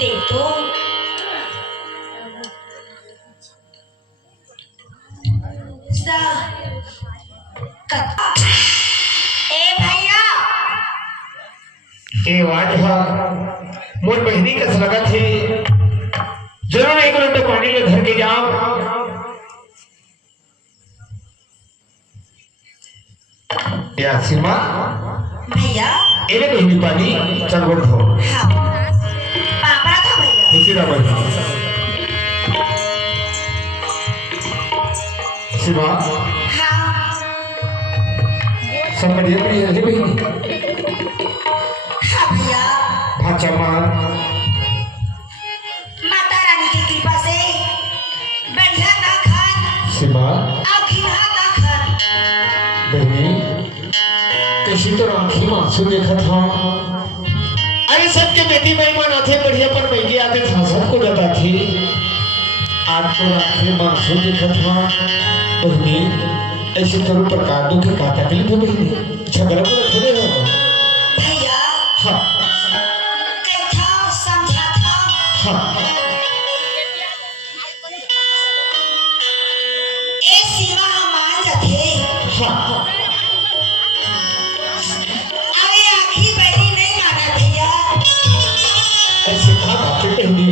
देखो सा कथा ए भैया ए वाजहा मोर बहनी का लगत है जरूर एक लोटा पानी में धर के जाओ। या सीमा भैया एले बहनी पानी चल बोल हो। हाँ पापा था भैया दूसरा बहनी सीमा हाँ समझ रही है बहनी हाँ भैया भाचा मान माता रानी की कृपा से बढ़िया ना खान सीमा अब घिना ना खान बहनी कैसी तो आंखी में आंसू देखा था। अरे सबके बेटी मेहमान आते बढ़िया पर महंगे आते था सबको जाता थी आज तो आंखी में आंसू देखा था। बहनी ऐसे तरह पर काटो के का तकलीफ है बहनी झगड़ा बोला थोड़े हो। भैया हाँ कैथा समझा था हाँ ए सीमा हम मान जाते हाँ अरे आखिरी बैरी नहीं माना भैया ऐसे कहा बातें बहनी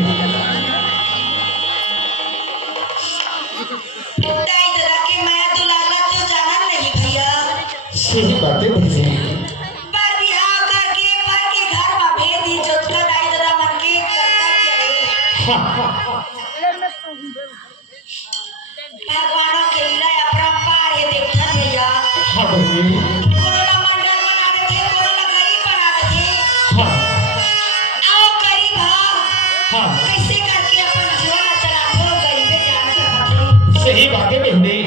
दाई दादा के माया दुलाला तो जाना नहीं भैया सही बातें बहनी पर बिहाव करके पर के घर में भेद ही जोत का दाई दादा मन के करता क्या है हाँ भगवानों के लीला अपरंपार है देखा भैया हाँ बहनी कोरोना मंडल बना देते कोरोना गरीब बना देते हाँ आओ गरीब हाँ कैसे करके अपन जीवन चलाते हो गरीबे जान सकते सही बातें बहनी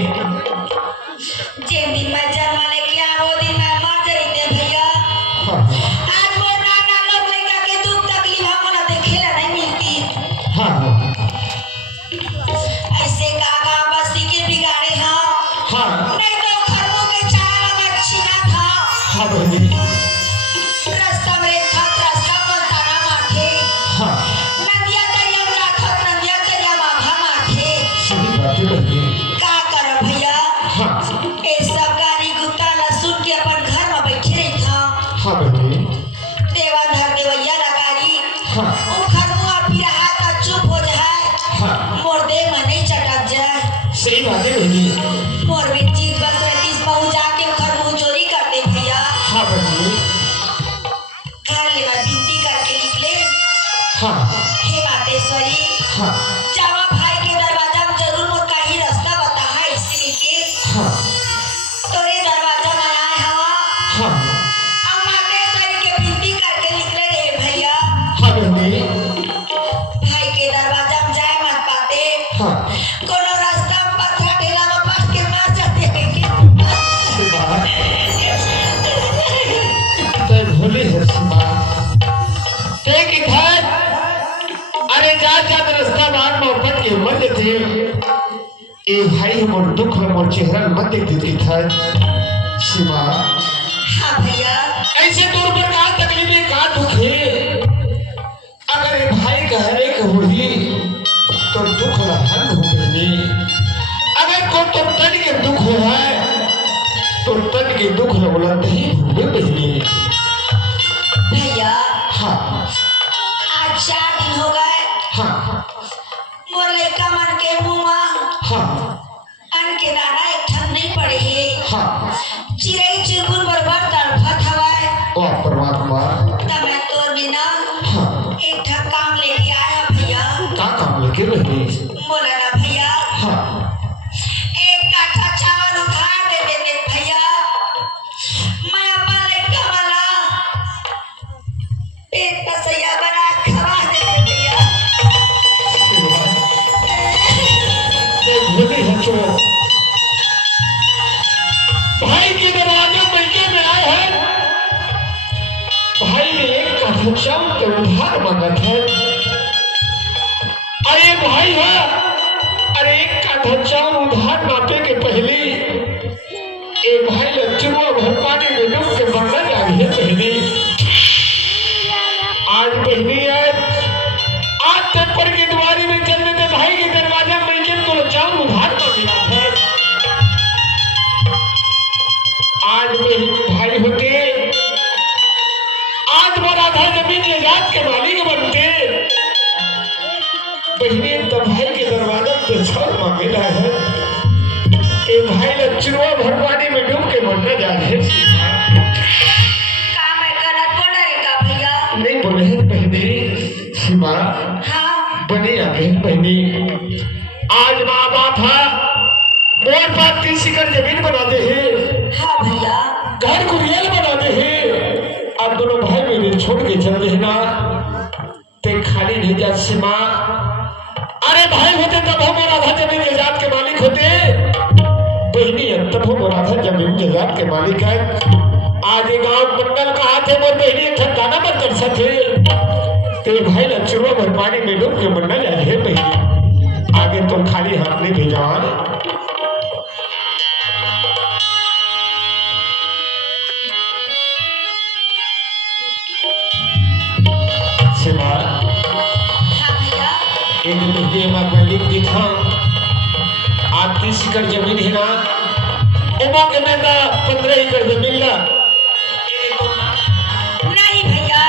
जे दिन मैं जन्म लेके आओ दिन मैं मर जाते भैया हाँ आज वो नाना लोग लड़का के दुख तकलीफ हमला देखेला नहीं मिलती हाँ ऐसे कागा बस्ती के बिगाड़े हाँ हाँ नहीं तो खरबों के चारा में छीना था हाँ बहनी रास्ता में था रास्ता पर ताना माथे हाँ नदिया दरिया में राखत नदिया दरिया में माथे सही बातें बहनी का कर भैया हाँ ए सब गाली गुत्ता न सुन के अपन घर में बैठे रही था हाँ बहनी देवाधर देवैया लगारी हाँ ओ खरबुआ पिरहा का चुप हो जाए हाँ मोर दे में नहीं चटक जाए सही बातें बहनी मोर भी जीत बस रतीस पहुंच जाके खरबू चोरी करते भैया हाँ बहनी घर ले मैं विनती करके निकले हाँ हे मातेश्वरी हाँ जावा भाई के दरवाजा में जरूर मोर का ही रास्ता बता है इसलिए के हाँ तोरे दरवाजा में आए हवा हाँ अब मातेश्वरी के विनती करके निकले रे भैया हाँ बहनी भाई के दरवाजा में जाए मत पाते हाँ कोनो रास्ता में पत्थर ढेला में पास के मार जाते हैं सीमा तय भोले है सीमा ते किधर अरे जा जा रास्ता बाहर में उपट के मर देते ए भाई मोर दुख में मोर चेहरा मत देख देते था सीमा हाँ भैया ऐसे दूर पर का तकलीफ है का दुख है अगर ये भाई कहने के होगी तो दुख ना हल हो गई अगर को तो तन के दुख हो है तो तन के दुख न बोला नहीं भूले बहनी भैया हाँ आज 4 दिन हो गए हाँ मोर लड़का मन के मुंह में हाँ अन्न के दाना एक ठन नहीं पड़े है हाँ चिड़ई चिरगुन बरबर तड़फत हवाए वाह परमात्मा तब मैं तोर बिना हाँ एक ठन काम लेके आया भैया का काम लेके बहनी बोला ना भैया हाँ एक काठा चावल उधार दे देते भैया मैं अपना लड़का वाला पेट पसैया बना खवा देते भैया ये भोले है जो भाई के दरवाजे बैठे में आए हैं भाई ने एक काठा चावल के उधार मांगा था अरे भाई है अरे एक काठा चावल उधार मांगे के पहले महिला है ए भाई लचुआ भरवानी में डूब के मरना जा रहे का मैं गलत बोल रहे का भैया? नहीं बोले हैं बहनी सीमा हाँ बने आ बहन बहनी आज माँ बाप है मोर पास 30 एकड़ जमीन बनाते हैं हाँ भैया घर को रियल बनाते हैं अब दोनों भाई मेरे छोड़ के चल रहे ना ते खाली नहीं जा सीमा अरे भाई होते तब हम आधा जमीन जायदाद के मालिक होते बहनी है तब हम आधा जमीन जायदाद के मालिक है आज ये गांव मंडल कहा थे वो बहनी ठंडाना मत कर सके तेरे भाई लचुआ भर पानी में डूब के मरना जा रहे बहनी आगे तो खाली हाथ नहीं भेजा सीमा हाँ भैया एक महीने में मालिक दिखा आप 30 एकड़ जमीन है ना उमा के में 15 एकड़ जमीन ला नहीं भैया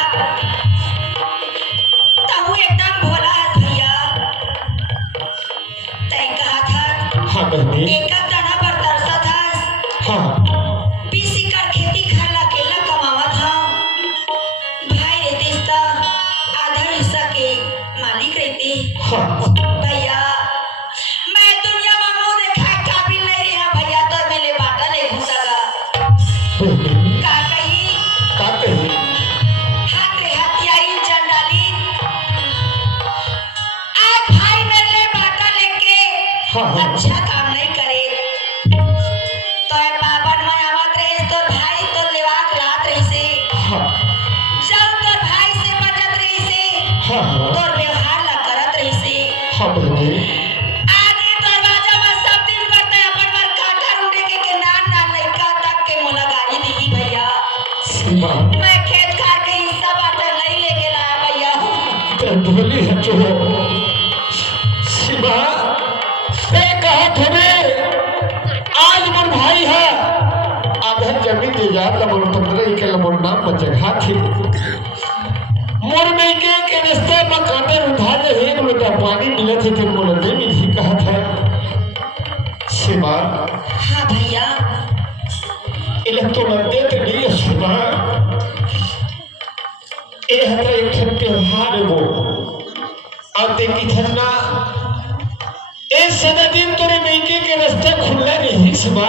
तहु एकदम भोला है भैया तय कहा था हाँ बहनी एक दाना पर तरसा था हाँ 20 एकड़ खेती खरला केला कमावा था भाई रहते ता आधा हिस्सा के मालिक रहते हाँ भैया मैं दुनिया में मुंह देखा काबिल नहीं रहा भैया तो मेरे बाटा नहीं घुसगा बहनी का कही का कही हाथ रे हथियारी चंडाली आज भाई मेरे बाटा लेके हाँ। अच्छा काम नहीं करे तो ए बाबन में आवत रहे तो भाई तो लेवाक लात रही से हाँ जब तोर भाई से बचत रही से हाँ तोर व्यवहार ला करत रही से हाँ बहनी आगे दरवाजा में सब दिन बता अपन पर काटा रुंडे के नान ना लइका तक के मोला गाड़ी दी भैया सीमा मैं खेत खार के हिस्सा बाटा नहीं लेके लाया भैया ते ढोली है जो सीमा से कहा थोड़े आज मन भाई है आधा जमीन दे जा तब 15 एकड़ मोर नाम पर जगह थी मोर में के रिश्ते में कांटे उधार रहे बोलता पानी मिले थे तो बोला नहीं मिली कहा था सीमा हाँ भैया इन्हें तो लगते थे नहीं है सीमा ये हमारा एक त्योहार है वो अब देखी थरना इस सदा दिन तोरे मेके के रास्ते खुले नहीं सीमा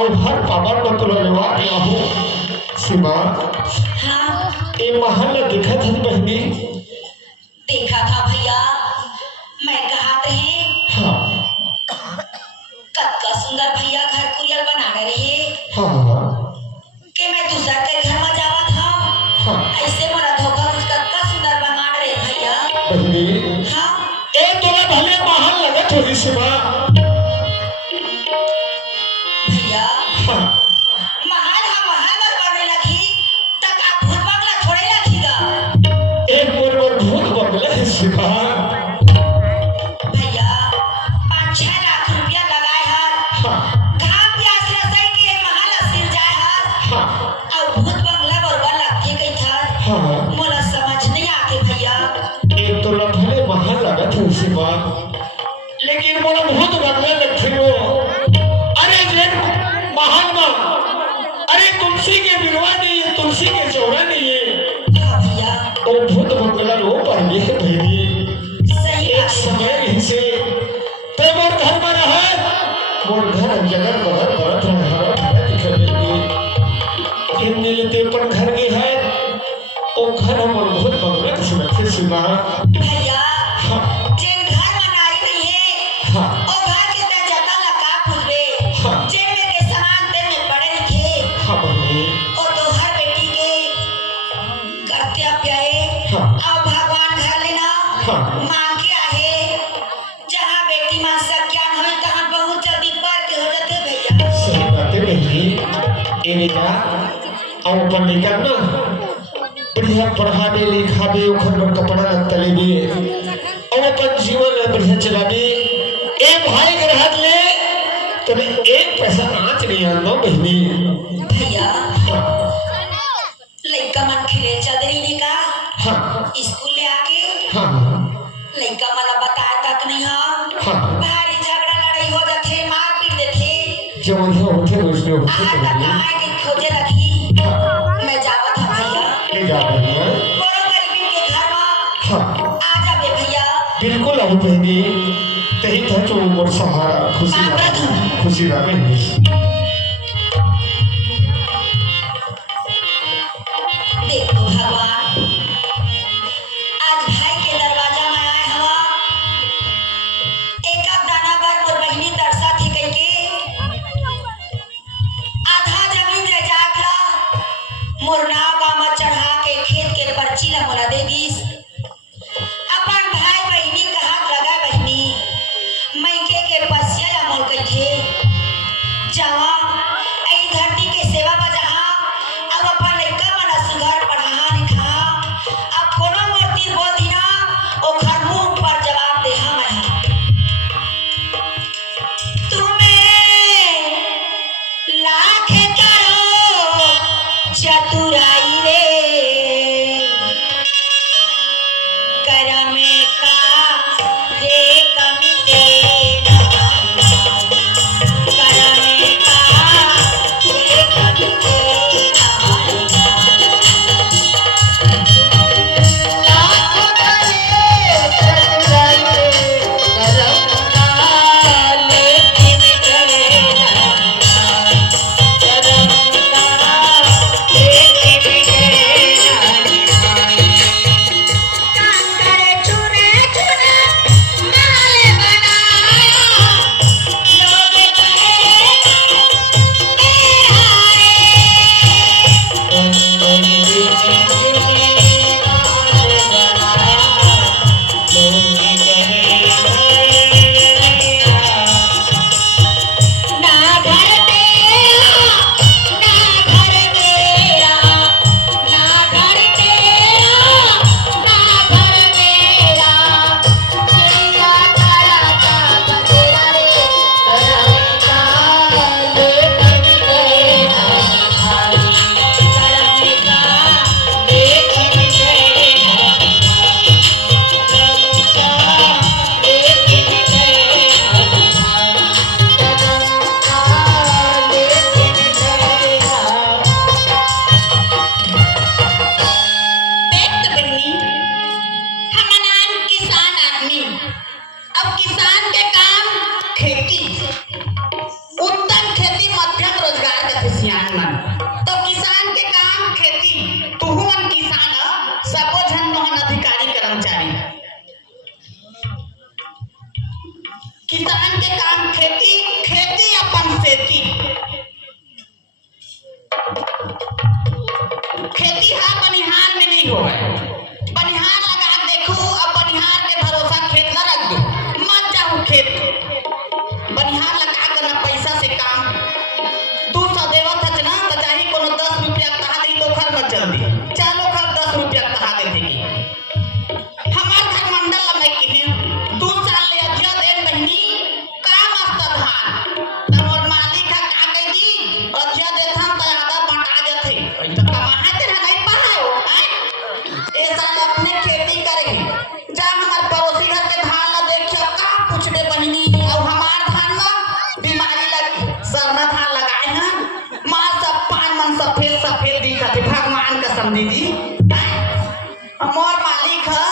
और हर पावर में तो लेवा गया हो सीमा हाँ ये महल देखा था बहनी देखा था भैया मैं कहा थे हाँ कतका सुंदर भैया घर कुरियर बनाने रहे हाँ कि मैं दूसरा के घर में जावा था हाँ ऐसे मोला धोखा कतका सुंदर बना रहे भैया बहनी हाँ ए तोरा भले महल लगे थोड़ी सीमा भैया हाँ महल हाँ महल में बनने लगी तक आप भूत बंगला छोड़े लगी गा एक मोर भूत बंगला है सीमा भैया 5-6 लाख रुपया लगाए हर हाँ घाम प्यास लसई के महल सिर जाए हर हाँ और भूत बंगला बरबर लगते गई था हाँ मोला समझ नहीं आते भैया एक तो भले महल लगा था सीमा लेकिन मोला बहुत बंगला लगते हो अरे जे महल में अरे तुलसी के बिरवा नहीं है तुलसी के चौरा नहीं है हाँ भैया और भूत बंगला लो पर ये भेदी सही एक बात समय ही से ते मोर घर में रहे मोर घर जगह बहर बरत रहे हरा भरा दिखे देगी इन नीलते पर घर के है ओ घर मोर बहुत बंगला से रखे सीमा भैया हाँ जेन घर बनाई नहीं है हाँ ओ घर के ते जता लगा खुदबे हाँ। जेन में के सामान ते में पड़े थे हाँ बहनी ओ तो हर बेटी के कर्तव्य है हाँ। अब भगवान घर लेना हाँ। मांग के आहे जहाँ बेटी मां सब ज्ञान हो तहाँ बहुत जल्दी पर के हो जाते भैया सही बात है बहनी ये बेटा और अपन लेकर ना बढ़िया पढ़ावे लिखावे ओखर पर कपड़ा लत्ता लेवे और अपन जीवन में बढ़िया चलावे ए भाई के हाथ ले तने एक पैसा आंच नहीं आनो बहनी भैया हाँ लड़का मन खेले चदरी ने का हाँ स्कूल ले आके हाँ लड़का मला बताया तक नहीं हाँ हाँ जवनिया होते रोशनी होते आहा तक बहनी कहाँ के खोजे लगी मैं जावत था भैया ले जा बहनिया बोलो गरीबी के घर में हाँ आ जा बे भैया बिल्कुल अब बहनी तही था जो मोर सहारा खुशी रा बहनी देख तो भगवान आज भाई के दरवाजा में आए हवा एक दाना बर मोर बहनी तरसा थी कह के आधा जमीन जायदाद ला मोर नाव गाँव में चढ़ा के खेत के पर्ची ला मोला दे दीस अपन भाई बहनी का हाथ लगा बहनी मैके के पसिया ला मोल कहे जावा आई धरती के सेवा में जहाँ अब अपन लड़का मन सुघर पढ़ा लिखा अब कोनो मूर्ति बोल दीना ओ घर मुंह पर जवाब दे हम है तुम्हें लाख करो चतुराई रे करम का रे कमी देना करम का रे कमी देना अब किसान के काम खेती उत्तम खेती मध्यम रोजगार के सियान मन तो किसान के काम खेती तुहु मन किसान सबो झन मोहन अधिकारी कर्मचारी किसान के काम खेती खेती अपन सेती खेती हा बनिहार में नहीं होवे बनिहार लगा देखो अब बनिहार के भरोसा खेत न रख दो मत जाओ खेत बनिहार लगा कर ना पैसा से काम 200 देवत है ना तो चाहे कोनो 10 रुपया कहा दे तो खर मत चल दी चलो खर 10 रुपया कहा दे देगी हमार घर मंडल लमे के 2 साल ले अध्या दे महीनी काम मस्त धान तमोर मालिक का कह दी अध्या दे था तो आधा बटा जाते तो कमाहा ते नहीं पाए हैं ए साल अपने खेती करेंगे जा हमार पड़ोसी घर के धान ला देखियो का पूछ दे बहनी और हमार धान में बीमारी लग सरना धान लगाए हैं मां सब पान मन सफेद सफेद दिखत है भगवान का समझी जी मोर मालिक है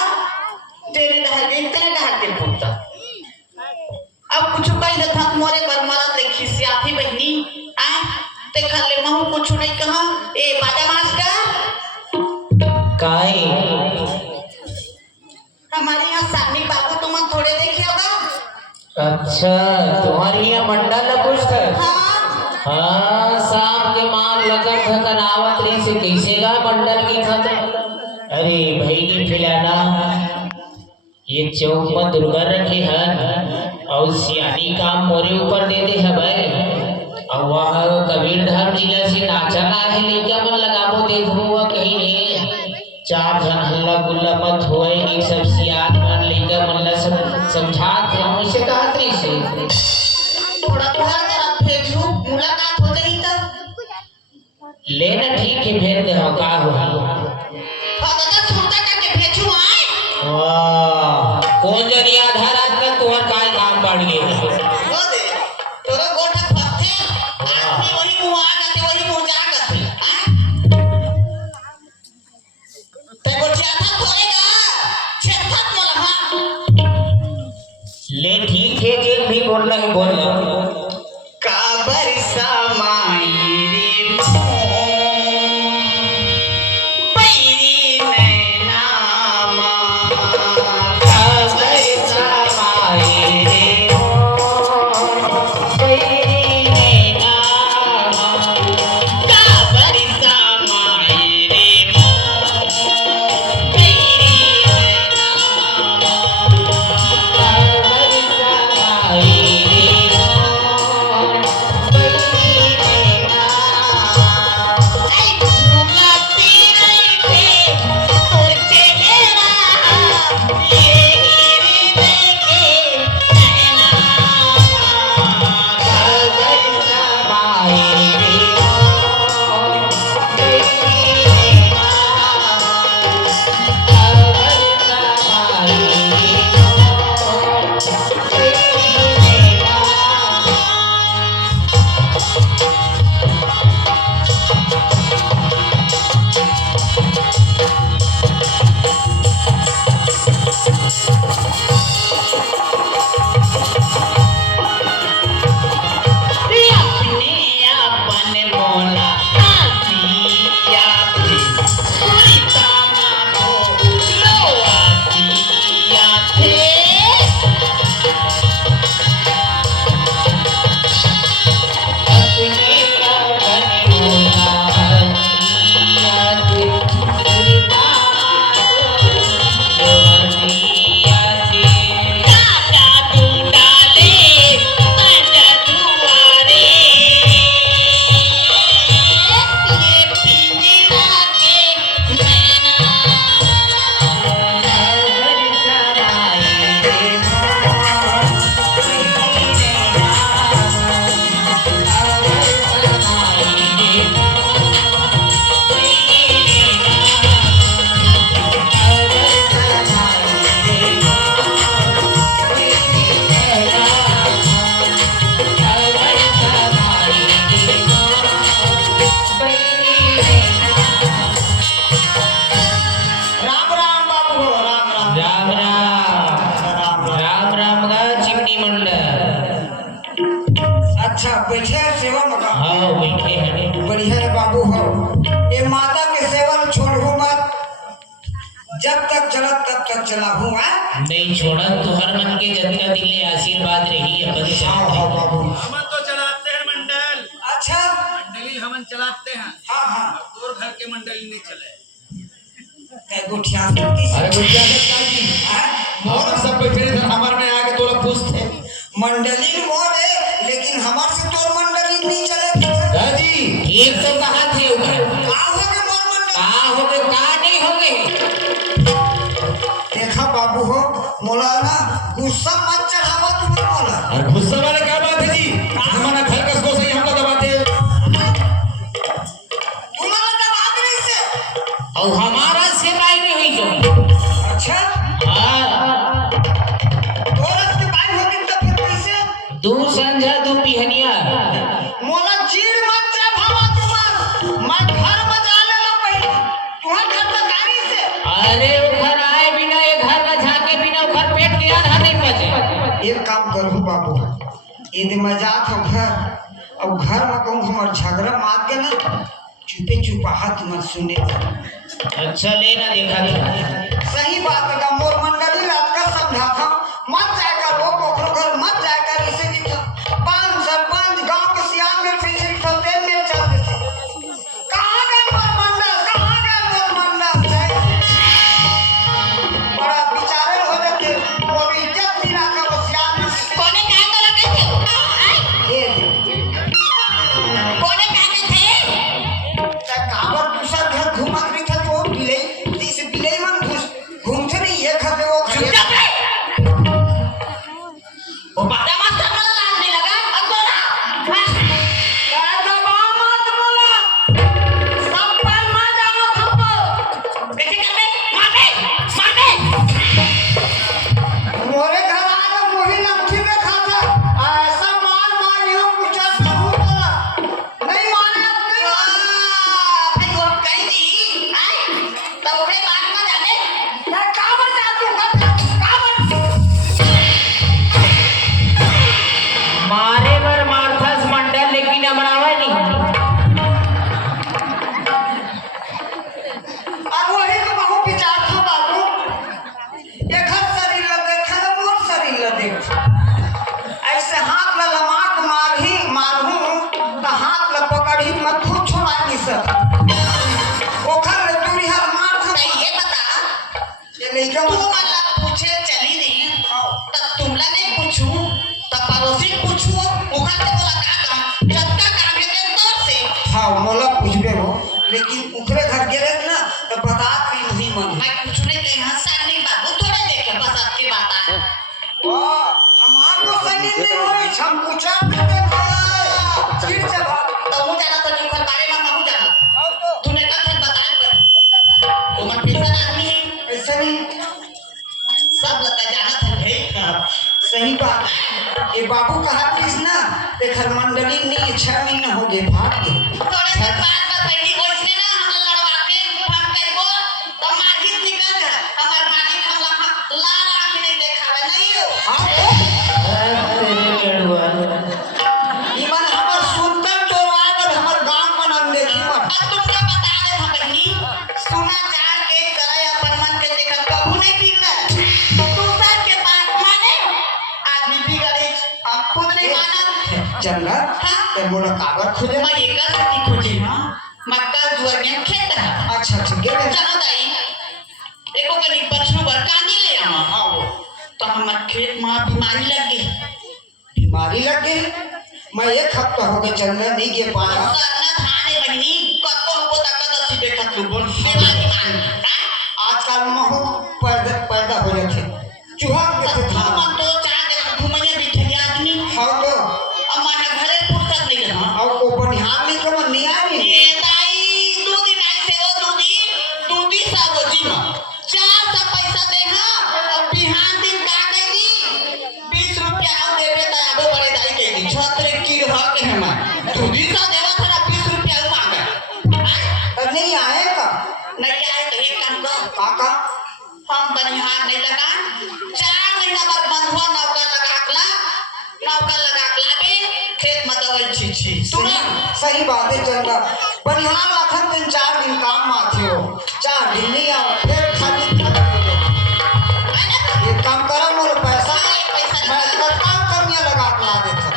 तेरे डहर के पुत्र अब कुछ कह दे था मोरे पर मरत ले खिसियाती बहनी आ ते खले महू कुछ नहीं कहा ए बाजा मास्टर काय हमारे यहाँ सामी बाबू तुम थोड़े देखे होगा अच्छा तुम्हारी यहाँ मंडल कुछ था हाँ हाँ शाम के मार लगन थकन आवत रही से कैसे गा मंडल की खतर अरे भाई की खिलाना ये चौक में दुर्गा रखी है और सियानी काम मोरे ऊपर दे दे है भाई और वह कबीर धाम जिला से नाचा ना है लेके मन लगाबो देखबो वह कहीं नहीं 4 जन हल्ला गुल्ला मत होए एक सब सियान मन लेके मन ला सब समझा के मुझसे कहा तरी से थोड़ा थोड़ा जरा फेसबुक मुलाकात हो जाई तो लेना ठीक है भेज दे हो का हुआ दादा सुनता का के भेजू आए वाह कौन जनी आधा रात का तोहर काय काम बढ़ गए हो दे तोरे गोठा फते समाई रे मोर, बैरी नैनामा काबर समाई रे मोर, बैरी नैनामा काबर समाई रे मोर, बैरी नैनामा काबर समाई रे मोर, बैरी नैनामा। आई झूलती रही थे तोर चेहरा, यही देखे नैनामा काबर समाई रे मोर, बैरी नैनामा काबर समाई रे मोर, बैरी नैनामा। अपने अपन मोला आसिया थे, सुरीता मानो लो आसिया थे। अपने अपन मोला आसिया थे, सुरीता मानो लो आसिया थे। काटा तू डाले पंजा दुआरे, ये पिंजरा के नैनामा काबर समाई रे मोर, बैरी नैनामा काबर समाई रे मोर, बैरी नैनामा काबर समाई रे मोर, बैरी नैनामा काबर समाई रे मोर, बैरी नैनामा। राम राम बाबू हो, राम राम राम राम राम राम का चिमनी मंडल। अच्छा बैठे सेवा मका हाँ बैठे हैं। बढ़िया है बाबू हो। ये माता के सेवन छोड़ू मत, जब तक चलत तब तक चलाहू है। नहीं छोड़ा तो हर मन के जतका दिले आशीर्वाद रही अपन हाँ हाँ बाबू। हमन तो चलाते हैं मंडल, अच्छा मंडली हमन चलाते हैं। हाँ हाँ तोर घर के मंडली नहीं चले। तैगो ठिया सकती अरे कुछ क्या करता जी और सब बैठे थे हमारे में आके तोला पूछते मंडली मोर है, लेकिन हमार से तोर मंडली नहीं चले। दादी एक तो कहा थे ऊपर का हो गए मोर मंडली? का हो गए का नहीं हो गए। देखा बाबू हो, मोला ना गुस्सा मत चढ़ावा तुम्हें मोला। और गुस्सा वाले क्या बात है जी हमारा घर का सो सही हम लोग दबाते हैं तुम्हारा दबाव नहीं से। और हमारा सेवाई नहीं हुई जो। अच्छा हाँ तोरस के भाई होगी तो फिर कैसे? दू संझा दू पिहनिया। मोला चीड़ मत जा भावा तुम्हार, मैं घर में जा ले लो पहले, तुम्हार घर तक गाड़ी से। अरे वो घर आए बिना ये घर में झाके बिना वो घर पेट के आधा नहीं बचे। एक काम करूँ बाबू, यदि मैं जात हूँ घर, अब घर में कहूँ हमार झगड़ा मार के ना चुपे चुपाहट मत सुने। अच्छा लेना देखा था। सही बात है, मोर मंडली रात का समझाता हूँ, मत जाए कर वो कोकरो घर मत जाए कर। इसे की पांच सरपंच गांव के सियाम में फिर खलते में चल देते। कहाँ गए मोर मंडल, कहाँ गए मोर मंडल? बड़ा विचारे हो जाते, वो इज्जत नहीं रखा वो सियाम में। कोने क्या तो लगे थे? ये कोने क्या थे? काबर दूसरा घर घुमत रही था तो बिले इस बिले मन घूमते नहीं, ये घर में वो चुप खड़े। चाप रे। वो बड़ा मास्टर मत खूब छोड़ा दी सब ओखर दूरी हर मार था ये बता ये लइका तू मत मतलब पूछे चली नहीं तब तुमला नहीं पूछू तब पड़ोसी पूछू उखर से बोला का काम जत्ता काम है के तौर से हाँ मोला पूछबे हो लेकिन उखरे घर गिरे ना तो बता भी नहीं मन मैं कुछ नहीं कहीं हंसा नहीं बाबू थोड़े देखे बस आपकी बात है हमार को सही नहीं होई हम पूछा करते भाई चिड़ जा तो मुझे जाना तो नहीं कर बारे में मैं जाना तूने कहा फिर बताए पर वो मत पिसन आदमी है ऐसा नहीं सब लगता जाना था भाई सही बात है ये बाबू कहा प्लीज ना देखर मंडली नहीं 6 महीना हो गए भाग गए थोड़े से बात बैठी ओइसने ना हम लड़वा के फोन करबो तो मार्केट निकल जा हमार मालिक हम लाल आंख नहीं देखावे नहीं हो हाँ तेरे लड़ुआ ईमान हमर सुंदर टोरावल हमर गांव में हम देखी मत अब तुमको बता दे हम बहनी समाचार के करे अपन मन के देखल कबू नहीं बिगड़ा दूसरा के बात माने आदमी बिगड़े हम खुद नहीं मानत चंदा ते मोला कागज खोजे मैं एक सती खोजी हां मक्का जुअर में खेत है अच्छा गेले चलो दाई एको कनी बछरू बर कांदी ले आवा आओ तो हमर खेत में बीमारी लग गई बीमारी लग गई मैं एक हफ्ता हो गया चंदा नहीं गे पाया सरना थाने बहनी कतो लोगो तक दसी देखत लोगो बीमारी मान आजकल महू पैदा हो जाते चूहा के तो था हम तो चाह दे घूमने बैठे आदमी हाँ तो हमारे घरे फुर्सत नहीं है और को बनिहार नहीं कम नहीं आई ये दाई 2 दिन आई से वो 2 दिन सा वो जी में 400 पैसा दे हां और बिहान दिन का कह दी 20 रुपया और देबे त आबो बड़े दाई कह दी छतरे की हक है हमार 2 दिन सा देवा थोड़ा 20 रुपया मांगा तो नहीं आएगा नहीं आए तो एक काम करो काका हम बनिहार नहीं लगा 4 महीना बाद बंधुआ नौकर लगा के लागे खेत में दवाई छी सुना सही बात है चंदा बनिहार रखन 3-4 दिन काम आथे हो 4 दिन नहीं आओ फिर खाली ये काम करा मोर पैसा मैं तत्काल कमियां लगा के ला देता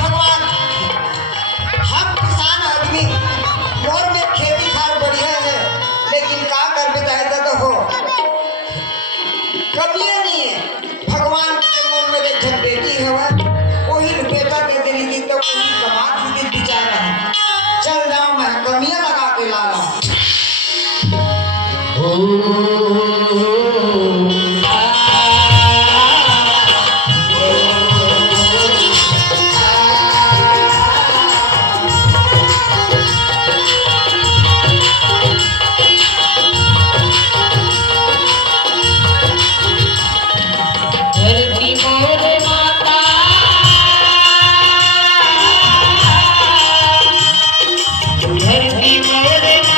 भगवान हम किसान आदमी मोर में खेती खार बढ़िया है लेकिन का कर बताए तो हो कभी नहीं है भगवान के मोर में एक बेटी है वही बेटा दे दे रही तो वही कमा के बेचारा है चल जाओ मैं कमियां लगा के ला रहा धरती मोर माता धरती मोर माता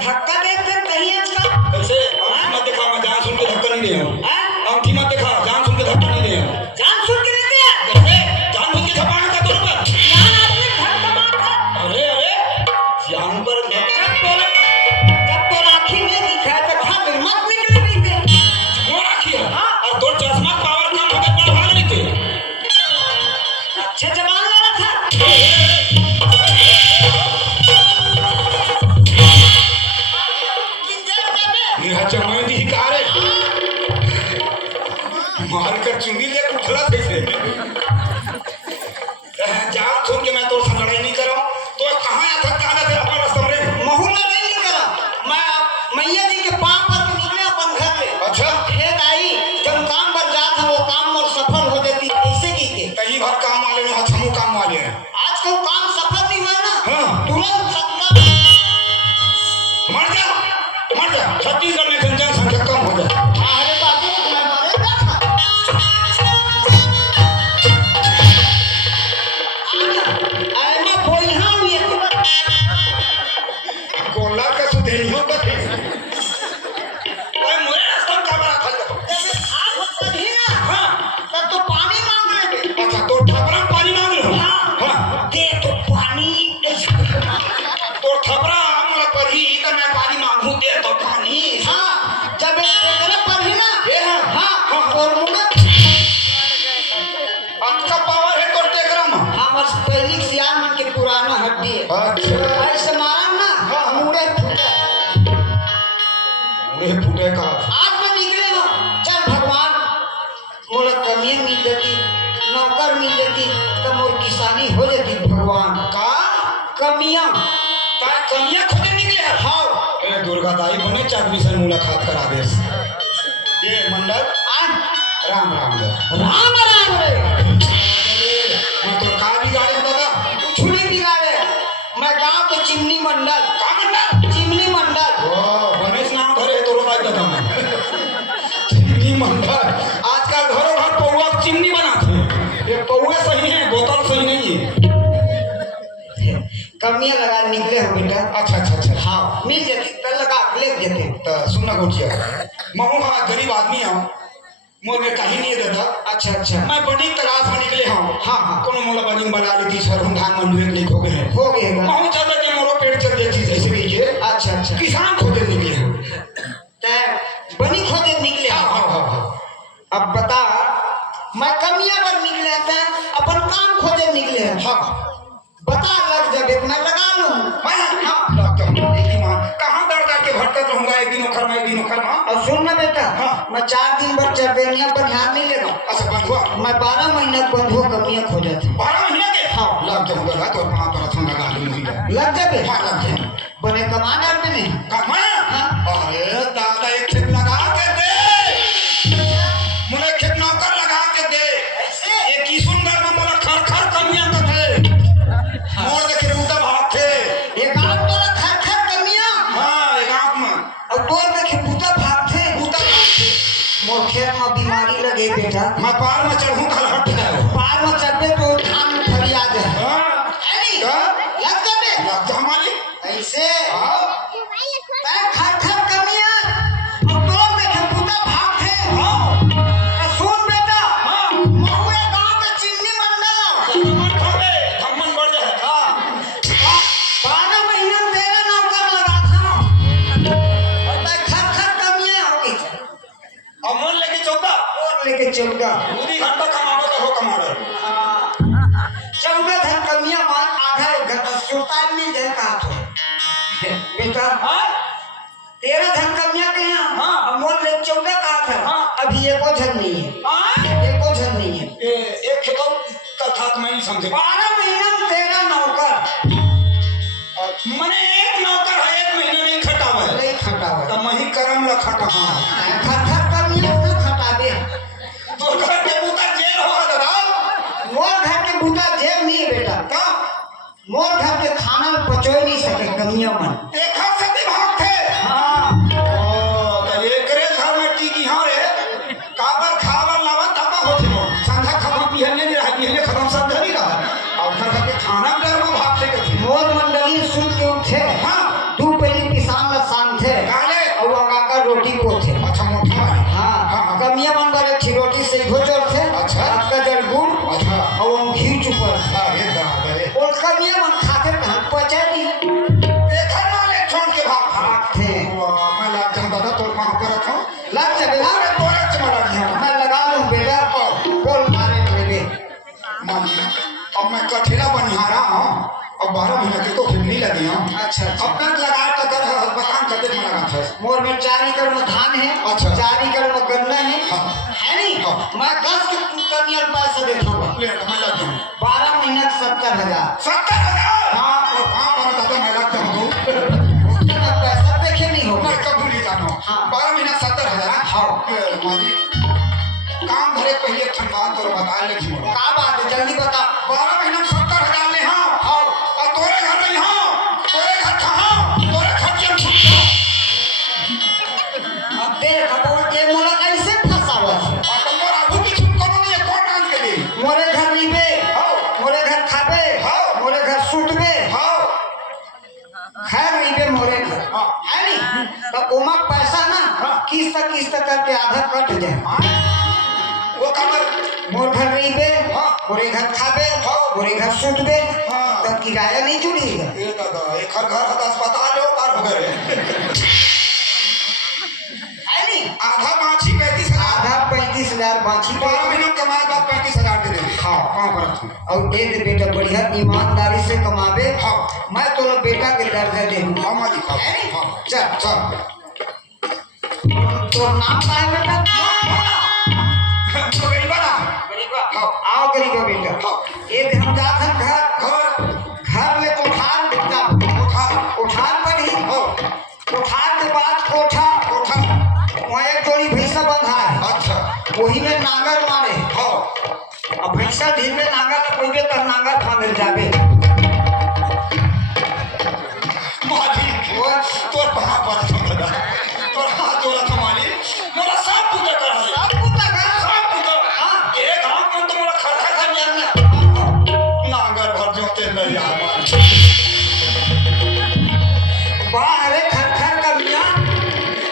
धक्का देते कहीं का कैसे अंगूठी मत दिखा, मैं जान सुन के धक्का नहीं दे हूँ। हाँ? अंगूठी मत दिखा, जान सुन के धक्का नहीं दे हूँ। जान सुन के नहीं दिया कैसे जान बुझ के झपाने का तुम पर? जान आदमी धक्का मारता अरे जान पर जब तो राखी में दिखा तो खा मत निकले नहीं थे क्यों राखी है? और दो चश्मा पावर कम होते पर भाग नहीं थे। अच्छे जवान लड़ा था यह चमय दी कारे मार कर चुनी ले उठला थे। जान सुन के मैं तो से लड़ाई नहीं करो तो कहां आता कहां तेरा अपना रास्ता रे महुला नहीं करा मैं मैया जी के पांव पर के निकले अपन घर में अच्छा खेत आई जब काम पर जा था वो काम और सफल हो जाती ऐसे की के कई बार काम वाले ने हमू काम वाले हैं। आजकल काम सफल नहीं हुआ ना हाँ। तुरंत सत्ता मर जा छत्तीसगढ़ में जनसंख्या कम हो जाए। अरे बाबू मैं मरेगा था आना बोइहा हुई गोला का सुधेनियों का थे ओए मोरे रास्ता का बड़ा खल हां तब तो पानी मांग ले अच्छा तो ठपरा पानी मांग लो। हां दे तो पानी तो ठपरा हमरा पर ही तो मैं पानी मांगू दे तो पानी। हाँ जब एकरे पर ही ना ये हाँ हाँ और मुझे अच्छा पावर है तो टेकरा में। हाँ बस पहली सियार मन के पुराना हड्डी है अच्छा ऐसे मारा ना हाँ। मुड़े फूटे मुझे फूटे का आज में निकले हो चल भगवान मोला कमियां मिल जाती नौकर मिल जाती तो मोर किसानी हो जाती भगवान का कमियां ता कन्या खोजे निकले है। हाँ ए दुर्गा दाई बने चाकरी से मुलाकात करा दे। ये मंडल राम राम दो राम राम रे मैं तो का बिगाड़े दादा कुछ नहीं बिगाड़े मैं गांव के चिमनी मंडल का मंडल चिमनी मंडल ओ गणेश नाम धरे तो रोज आता मैं चिमनी मंडल आजकल घरों घर पौवा चिमनी बनाते ये पौवे सही है बोतल सही नहीं है। कमियां लगा निकले हो बेटा अच्छा अच्छा अच्छा हाँ मिल जाती तो लगा के ले देते तो सुनना गोचिया महू हाँ गरीब आदमी हूँ मोर में कहीं नहीं देता। अच्छा अच्छा मैं बनी तलाश में निकले हूँ। हाँ हाँ कोनो मोला बनी बना लेती सर हम धान मंडुए के लिए हो गए हैं हो गएगा महू चल के मोरो पेट चल जाती जैसे भी के अच्छा अच्छा किसान खोदे निकले हैं। तै बनी खोदे निकले हाँ हाँ हाँ हाँ अब बता मैं कमियां पर निकले थे अपन काम खोदे निकले हैं हाँ बता लग जाबे मैं लगा लूं मैं हाँ लगता हूँ एक ही मां कहाँ दर दर के भटकत रहूंगा एक दिन ओखर में एक दिन ओखर में। और सुन ना बेटा हाँ। मैं 4 दिन भर चरबेनिया पर ध्यान नहीं लेगा अच्छा बंधुआ मैं 12 महीने बंधु कमियां खोजे थे 12 महीने के हाँ। लग जाऊँ लगा तो अपना तो रथन लगा लूंगी लग जाबे हाँ लग जाए बने कमांडर में नहीं कमा हाँ। अरे दादा एक खेप लगा के दे मुझे खेप नौकर लगा के दे ऐसे ये की सुंदर में मोला खर खर कमियां तो थे मोर देखे बूटा भाग थे ये काम तो खर खर कमियां हाँ एक आंख में और तोर देखे बूटा भागते बूटा भाग थे। मोर खेत में बीमारी लगे बेटा मैं पार में चढ़ूं कल हट है पार में चढ़बे तो धान फरियाद है हाँ नहीं क्या लग जाबे लग जा मालिक ऐसे हाँ तै खर खर कमियां और तोर देखे बूटा भागते हाँ सुन बेटा हाँ महुए गांव के चिन्नी मंडल मन खावे धम्मन बढ़ जाए हाँ 12 महीने में तेरा नौकर लगा था और तै खर खर कमियां हो गई अब मन लेके चौका और लेके चौका पूरी घंटा कमाओ तो हो कमाओ 14 धन कमियां मान आधा 1 घंटा सुल्तान में जय कहा था बेटा हाँ 13 धन कमियां के यहाँ हाँ। अब मोल ले 14 कहा था हाँ। अभी एको धन नहीं है हाँ एको धन नहीं है एक खेतों का था मैं नहीं समझे 12 महीने में तेरा नौकर मने एक नौकर है एक महीने में खटावा है नहीं खटा हुआ तब मही करम लखा कहाँ खर खर कमियां ना खटाबे तो घर के उतर जेल हो दादा मोर घर के बूटा जेब नहीं है बेटा का मोर घर के खाना में पचो नहीं सके कमियां मन देखा सदी भाग थे हाँ ओ तो एकरे घर में टीकी हां रे काबर खावर लावा तब होथे मो संधा खबा पिहने नहीं रहा पिहने खत्म सब धरी रहा अब घर के खाना डर में भाग से के मोर मंडली सुन के उठे हाँ तू पहले किसान ला मानते काले और आगा का रोटी पोथे अच्छा मोटा वाली हाँ कमिया मन वाले छिरोटी से हो चढ़ते अच्छा। आपका जड़ गुड़ अच्छा और वो घी चुपर अरे बाबरे और कमिया मन खाते धान पचाड़ी देखा नाले छोड़ के भाग भागते मैं लाग जाऊं दादा तोर कहां पर रखो लग जाए बेटा अरे तोरे से मरा दिया मैं लगा लूं बेटा बोल मारे बेटे मानी अब मैं कठिला बनिहारा हूं और 12 महीने के तो फिरनी लगी हूं अच्छा अपना लगा तो कर बकान कदे में लगा था मोर में 4 एकड़ में धान है अच्छा। 4 एकड़ में गन्ना है हाँ। है नहीं हाँ। मैं 10 के कमिया पैसा देखूंगा ले मैं लग जाऊं 12 महीने 70,000 70,000 हाँ। और कहां पर दादा मैं लग जाऊं उतना पैसा देखे नहीं होगा मैं कभी नहीं जानो हाँ। 12 महीना 70,000 हाँ। मानी काम भरे पहले ठंडा तो बता ले जी का बात है जल्दी बता 12 महीना 70,000 ले हां और तोरे घर नहीं हां तोरे घर कहां तोरे खर्चे में छुट्टा अब देख अब ये मोला कैसे फंसावा और तुम आगू की छुट कोनो नहीं कौन डांस के लिए मोरे घर नीबे हाँ। मोरे घर खाबे हाँ। मोरे घर सुतबे हां खैर नीबे मोरे घर हाँ। है नहीं तो उमा पैसा ना किस्त करके आधा कट जाए वो कमर मोर घर नीबे हाँ। मोरे घर खाबे हाँ। मोरे घर सुतबे हाँ। तो किराया नहीं जुड़ेगा ये दादा एक घर अस्पताल हो पार हो गए है नहीं आधा माछी 35,000 आधा 35,000 बाछी 12 महीना कमाए बाद 35,000 दे दे हाँ। कहां पर रखूं और दे दे बेटा बढ़िया ईमानदारी से कमाबे हाँ। मैं तो बेटा के दर्जा दे दूँ हम दिखा हां चल चल तो नाम का है बेटा तो गई बना गरीबा हाँ। आओ गरीबा बेटा हाँ। एक हम जात हैं घर घर में कोठार दिखता उठा कोठार पर ही हो कोठार के बाद कोठा उठा वहाँ एक जोड़ी भैंसा बंधा है अच्छा वही में नांगर मारे हो अब भैंसा ढील में नांगर कोई तो नांगर फांदल जाबे मालिक वो तोर कहां पर दादा तोर हाथ जोड़ा था मालिक मोला सब पूजा कर है सब कुत्ता घर सब पूजा हाँ। एक हाथ में तो मोला खरखर कर लिया नांगर भर जोते नहीं यार वाह अरे खर का मियाँ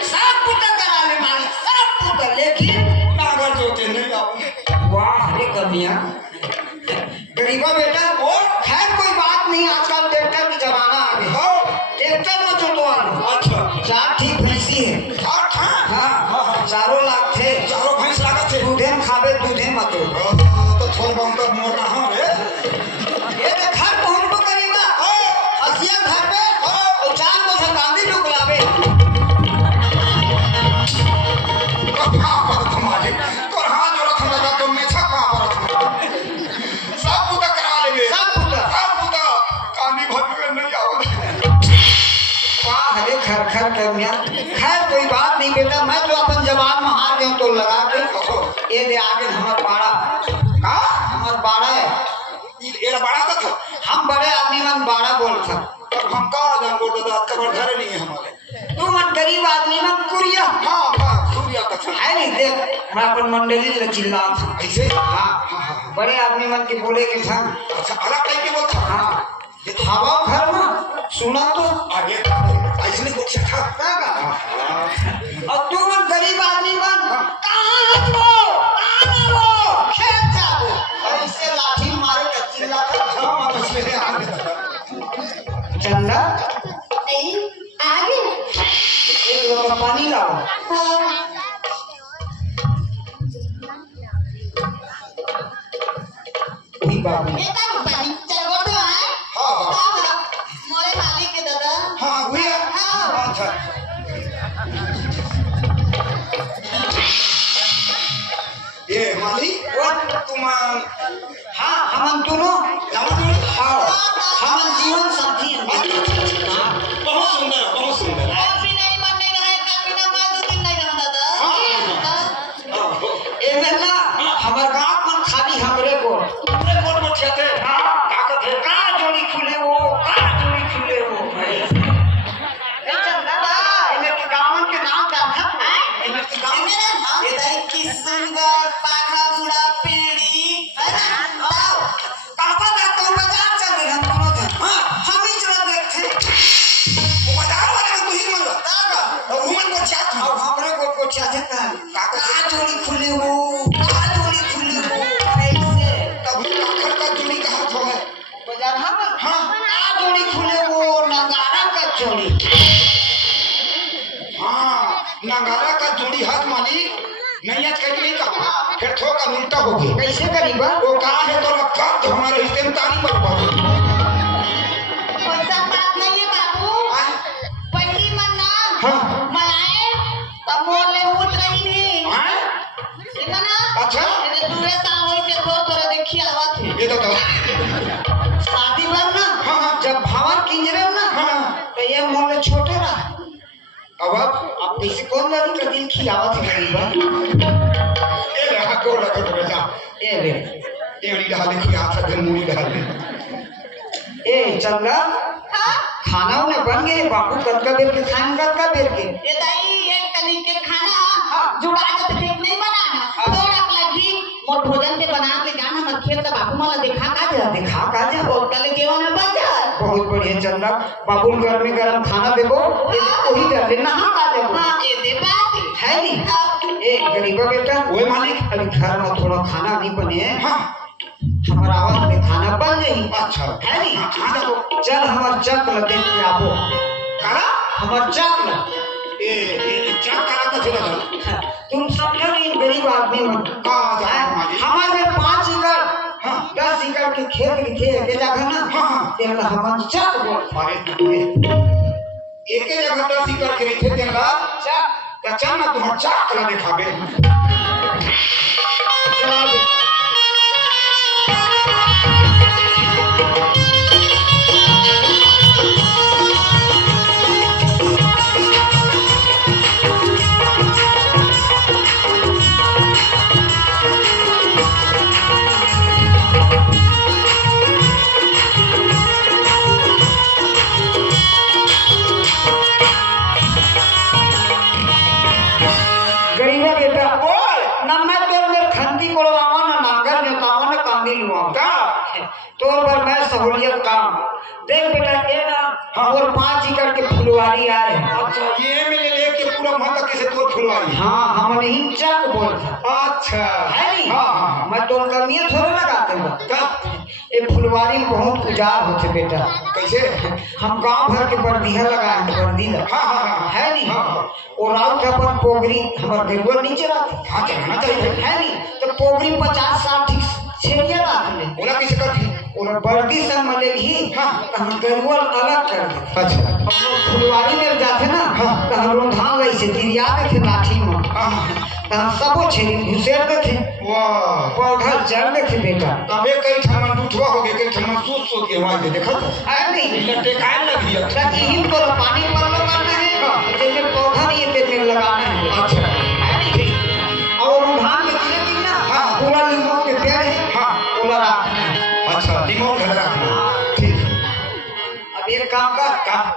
सब कुत्ता करा ले मालिक सब कुत्ता लेकिन नांगर जोते नहीं आओ वाह अरे कमिया गरीबा बेटा वो खैर कोई बात नहीं आजकल ट्रैक्टर की जमाना आ गया हो ट्रैक्टर में चुटवा लो अच्छा 4 ठीक भैंसी है ठाक ठाक हाँ 4 लाख थे चारों भैंस लागत थे दूधे में खाबे दूधे मत तो थोड़ बहुत तक मोर रहा रे ये तो घर पहुंच को करीबा हसिया घर पे और 4 को सरकारी लोग लावे कहां पर तुम मालिक तोर हाथ जोड़ा था लगा तुम में छक्का पर सब पूजा करा लेबे सब कुत्ता सब पूजा कानी भर में नहीं आओ वाह अरे खर कमिया खैर कोई बात नहीं बेटा मैं तो अपन जवान में हार गया तो लगा के ये दे आगे हमार बाड़ा का हमार बाड़ा है ये बड़ा था हम बड़े आदमी मन बाड़ा बोलता अब हम का जान बोल दादा कबर घरे नहीं है हमारे तू मन गरीब आदमी मन कुरिया हां हां सूर्या का था है नहीं देख मैं अपन मंडली ले चिल्ला था ऐसे हाँ बड़े आदमी मन के बोले के था अच्छा अलग टाइप के बोलता हाँ हवा घर में सुना तो आगे ऐसे कुछ था और तू मन गरीब आदमी मन कहाँ वो खेत जाओ ऐसे लाठी मारे के चिल्ला हां मछली है आगे चंदा आगे एक लोटा पानी लाओ वही बाबू बेटा पानी चल बोल दो है हां हां मोरे मालिक के दादा हां हुई अच्छा ये माली वो तुम हाँ हम दोनों नमस्ते हाँ हम जीवन साथी हैं बहुत सुंदर काफी नहीं मन नहीं रहे काफी ना मैं 2 दिन नहीं रहा दादा ए मेला हमर गांव में खाली हमरे को पूरे कोट में खेते हाँ ताकत है का जोड़ी खुले वो भाई ए चंदा इने के गांव के नाम डाल था इने के गांव मेरा नाम है किशनगढ़ पाखा बुढ़ा पीड़ी है ना कहां पर जाते हो बाजार चल रहे हम दोनों जन हां को चाहत अब हमरे को चाहते का जोड़ी खुले हो जोड़ी खुले हो कैसे तब आखिर का जोड़ी का हाथ है बाजार हम हाँ जोड़ी खुले हो नगारा का जोड़ी हाँ नगारा का जोड़ी हाथ मालिक नहीं आज कहीं नहीं कहा फिर ठोका उल्टा हो गया कैसे करीबा वो कहा है तो रखा तो हमारे हिस्से में ताली मत पाओ वैसा बात नहीं है बाबू पहली मन ना हाँ। मनाए तब मोले उठ रही थी हाँ? मना अच्छा ये दूरे साल होई के थोड़ा देखी आवत है ये तो शादी बार ना हाँ हाँ जब भवन किंजरे ना हाँ तो ये मोले छोटे रहा अब अब कैसे कौन जानी का दिन खियावत है करीबा ये रहा को लगा तो बेटा ए रे ये नहीं डाले कोई हाथ से मुंह डाले ए चंगा खाना उन्हें बन गए बाबू कटका बेर के खान कटका बेर के ये दाई एक कली के खाना जुड़ा के ठीक नहीं बनाना थोड़ा लगी मोर भोजन के बना के जाना मत खेत का बाबू माला देखा का जा दिखा का जा और कल केवन में बन जा बहुत बढ़िया चंदा बाबू घर में गरम खाना देबो वही डर लेना हाँ का देबो हां ये दे बात है नहीं ए गरीबा बेटा ओए मालिक अभी घर में थोड़ा खाना नहीं बने हाँ हमारा आवाज में खाना बन गई अच्छा है नहीं हाँ देखो चल हमार चक्र देख के आबो करा हमार चक्र ये क्या करा तो चला जाओ तुम समझो नहीं गरीब आदमी में कहाँ जाए मालिक हमारे 5 एकड़ 10 एकड़ के खेत लिखे के जगह ना हाँ। तेरा हमार चक्र बोल मारे एक ही जगह 10 एकड़ के रखे देंगा कच्चा ना तुम चाक करा दिखाबे चला दे गरीबा बेटा ना मैं तो मेरे खंती कोड़वावा ना नांगर जोतावा ना कांदी लुआवा का तो पर मैं सहूलियत काम देख बेटा ये ना और 5 एकड़ के फुलवारी आए अच्छा ये मिले लेके पूरा महल कैसे तो फुलवारी हाँ हम नहीं चक बोल अच्छा है नहीं हाँ हाँ मैं तो कमियां थोड़ा लगाते हूँ का ये फुलवारी में बहुत उजाड़ होते बेटा कैसे हम गांव भर के बर्दिया लगाए हैं बर्दी लगा हाँ हाँ हाँ है नहीं हाँ हाँ और राउत अपन पोगरी हमारे गरुआ नीचे रखते हाँ चढ़ना चाहिए है नहीं तो पोगरी 50-60 ठीक छेड़िया रख ले बोला कैसे करती और बर्दी संग मले ही हाँ। तो हम गरुआ अलग कर दे अच्छा फुलवारी में जाते ना हाँ। तो हम रोधान वैसे दिरिया देखे लाठी में हाँ तो हम सबो छेड़ी घुसेर देखे वाह पौधा जड़ देखे बेटा तबे कई ठन मन उठवा हो गए कई ठन मन सूत सूत के वहां से देखा है नहीं लट्टे काय लगी है ताकि हिम को पानी पर लगाना है जैसे पौधा नहीं है तेरे लगाना है अच्छा है नहीं और रोधान के किने किना हाँ। पूरा नींबू के पेड़ है हाँ पूरा रखना है अच्छा लीमो घर रखना ठीक अब एक काम कर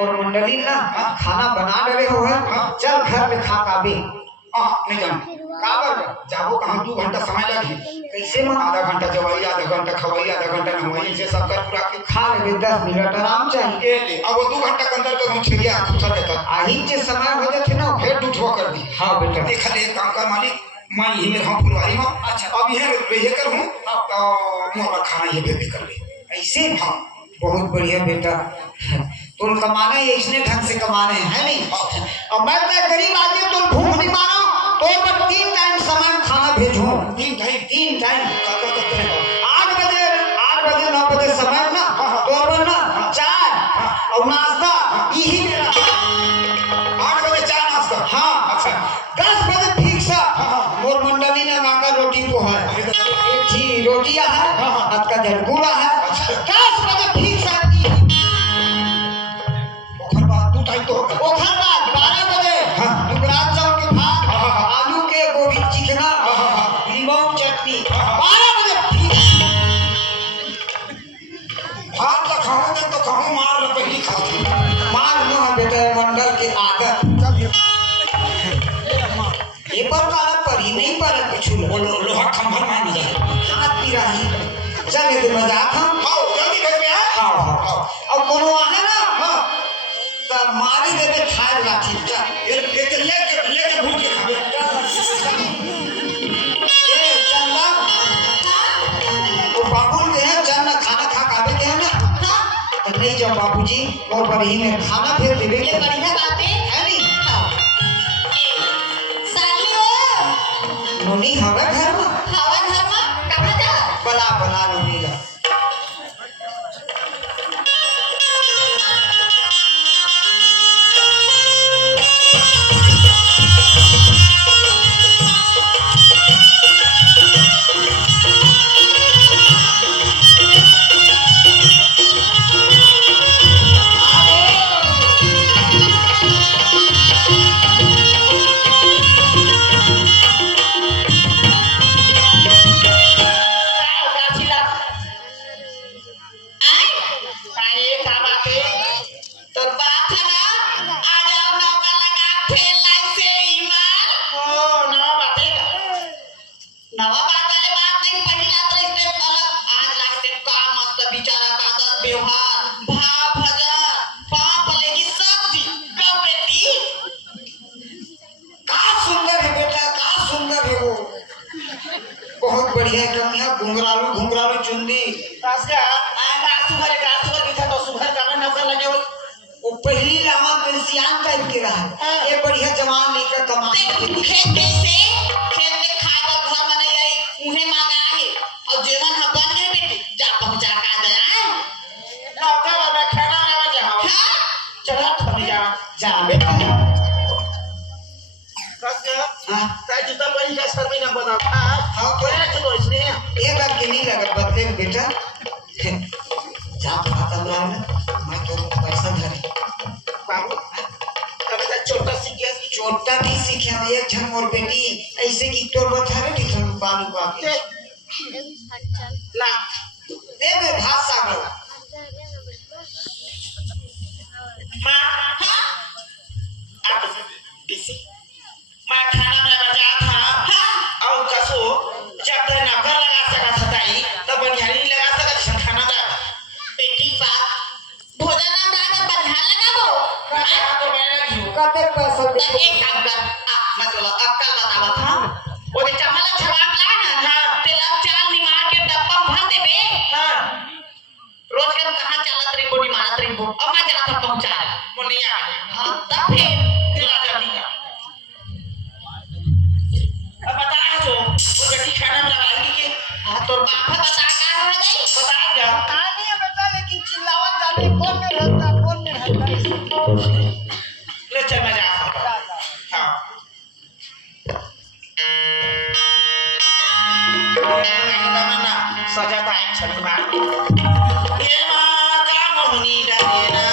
और मंडली ना खाना बना रहे हो है चल घर में खा काबे हाँ नहीं जान काबर जाबो कहाँ 2 घंटा समय लगी कैसे मां आधा घंटा जवाई आधा घंटा खवाई आधा घंटा नहवाई से सब कर पूरा के खा ले 10 मिनट आराम चाहिए ये अब वो 2 घंटा के अंदर का हम छिड़िया खुशा देता आही जे समय हो जाते ना फिर उठवा कर दी हाँ बेटा देखा ले काम का मालिक मैं यही में रहूं फुलवारी में अच्छा अब यह रहिए कर हूं तो मोर खाना ये बेबी कर ले ऐसे हाँ बहुत बढ़िया बेटा तुम कमाना है इसने ढंग से कमाने है नहीं और मैं तो गरीब आदमी तुम भूख नहीं मानो तो पर 3 टाइम सामान खाना भेजूं 3 टाइम 8 बजे 9 बजे समय ना तो पर ना चाय और नाश्ता यही मेरा 8 बजे चाय नाश्ता हाँ अच्छा 10 बजे ठीक सा मोर मंडली ने मांगा रोटी को है एक ही रोटियां है आपका जलगुड़ा है 10 बजे ठीक सा ओखर बाद 2 टाइम तो होगा ओखर बाद 12 बजे दुबराज चावल के भात आलू के गोभी चिकना नींबू चटनी 12 बजे ठीक भात तो खाऊं तो कहूं मार ल पहली खाती मार लो बेटा मंडल के आदत ये पर काला पर ही नहीं पर कुछ लोहा खंभर मान जाए हाथ पिराही चल ये मजाक हम आओ जल्दी घर में आ हाँ अब कोनो आहे ना तो मारी देवे खाए लाठी चल ये बाबूजी और बड़ी में खाना फिर देवे ये बढ़िया बात है नहीं साली हो नोनी हवे घर में हवा घर में कहाँ जा बला बला नोनी का तोर बाप है ना आ जाओ नौका लगा खेल लाइन से ईमान नवा बात वाले बात नहीं पहला तो स्टेप अलग आज लाग स्टेप का मस्त बिचारा का आदत व्यवहार भाव भजन पाप भले की सब चीज गौ बेटी का सुंदर है बेटा का सुंदर है वो बहुत बढ़िया एकदम यहाँ घुंघरालू घुंघरालू चुंदी वो पहली लावत में सियान टाइप के रहा ये बढ़िया जवान लेकर कमा खेत कैसे खेत में खाए का घर में नहीं आई उन्हें मांगा है और जीवन हम बन गए बेटी जा पहुंचा का दे जा बेटा ये बात के नहीं लगा बदले बेटा जा खाता मैं तो पैसा धरे छोटा नहीं सीखे एक झन मोर बेटी ऐसे की तोर बता रहे लिखल बालू का के ला दे दे भात सागर मां हां आप किसी मां खाना में बजा था हां और कसो जब तक नौकर लगा सका सताई तब बनियारी लगा सका जैसे खाना दा बेटी बात भोजन ना का बनियान लगाबो तो मैंने कते पैसा एक काम कर मतलब अब कल बतावा था वो जे चमला छवाक ला ना तेल चाल निमार के डब्बा भर देबे हां रोज के कहां चलत रे बोडी मारत रे अब मैं जाता पहुंचा मुनिया हां तब फिर ला जल्दी का अब बता जो वो बेटी खाना में लगाई के तोर बाप बता का हो गई बता क्या कहानी है बेटा लेकिन चिल्लावत जाने कौन में रहता ले चल मैं जा हां सजा पाए छली मार ये मां का मोहनी डरेना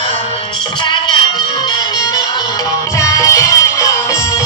साजा डरेना चाले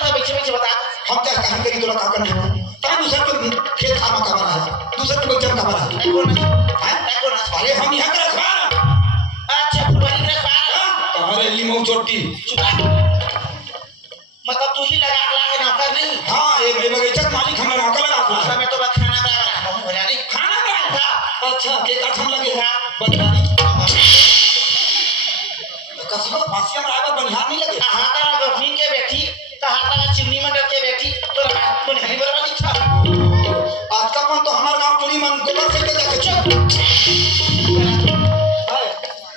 हम क्या कहीं करी तोला का करना है ता दूसरा के खेत खामा का बना है दूसरा के बच्चा का बना है अरे हम यहां के रखवा अच्छा फुलवारी के रखवा कहां रे लीमो चोटी मतलब तू ही लगा है नौकर नहीं हां एक बगीचा का मालिक हमारा नौकर लगा समय तो बात खाना बना हो जाने खाना बना अच्छा के का हम लगे फांसी हो फांसी हमरा आगे बनिहार नहीं लगे हाँ तारा गफनी के बेटी कहा तारा चिमनी मंडल के बेटी तो बुनिहारी बरवा लिखा आज का मन तो हमारे गांव टोली मन गोबर से के जाके चुप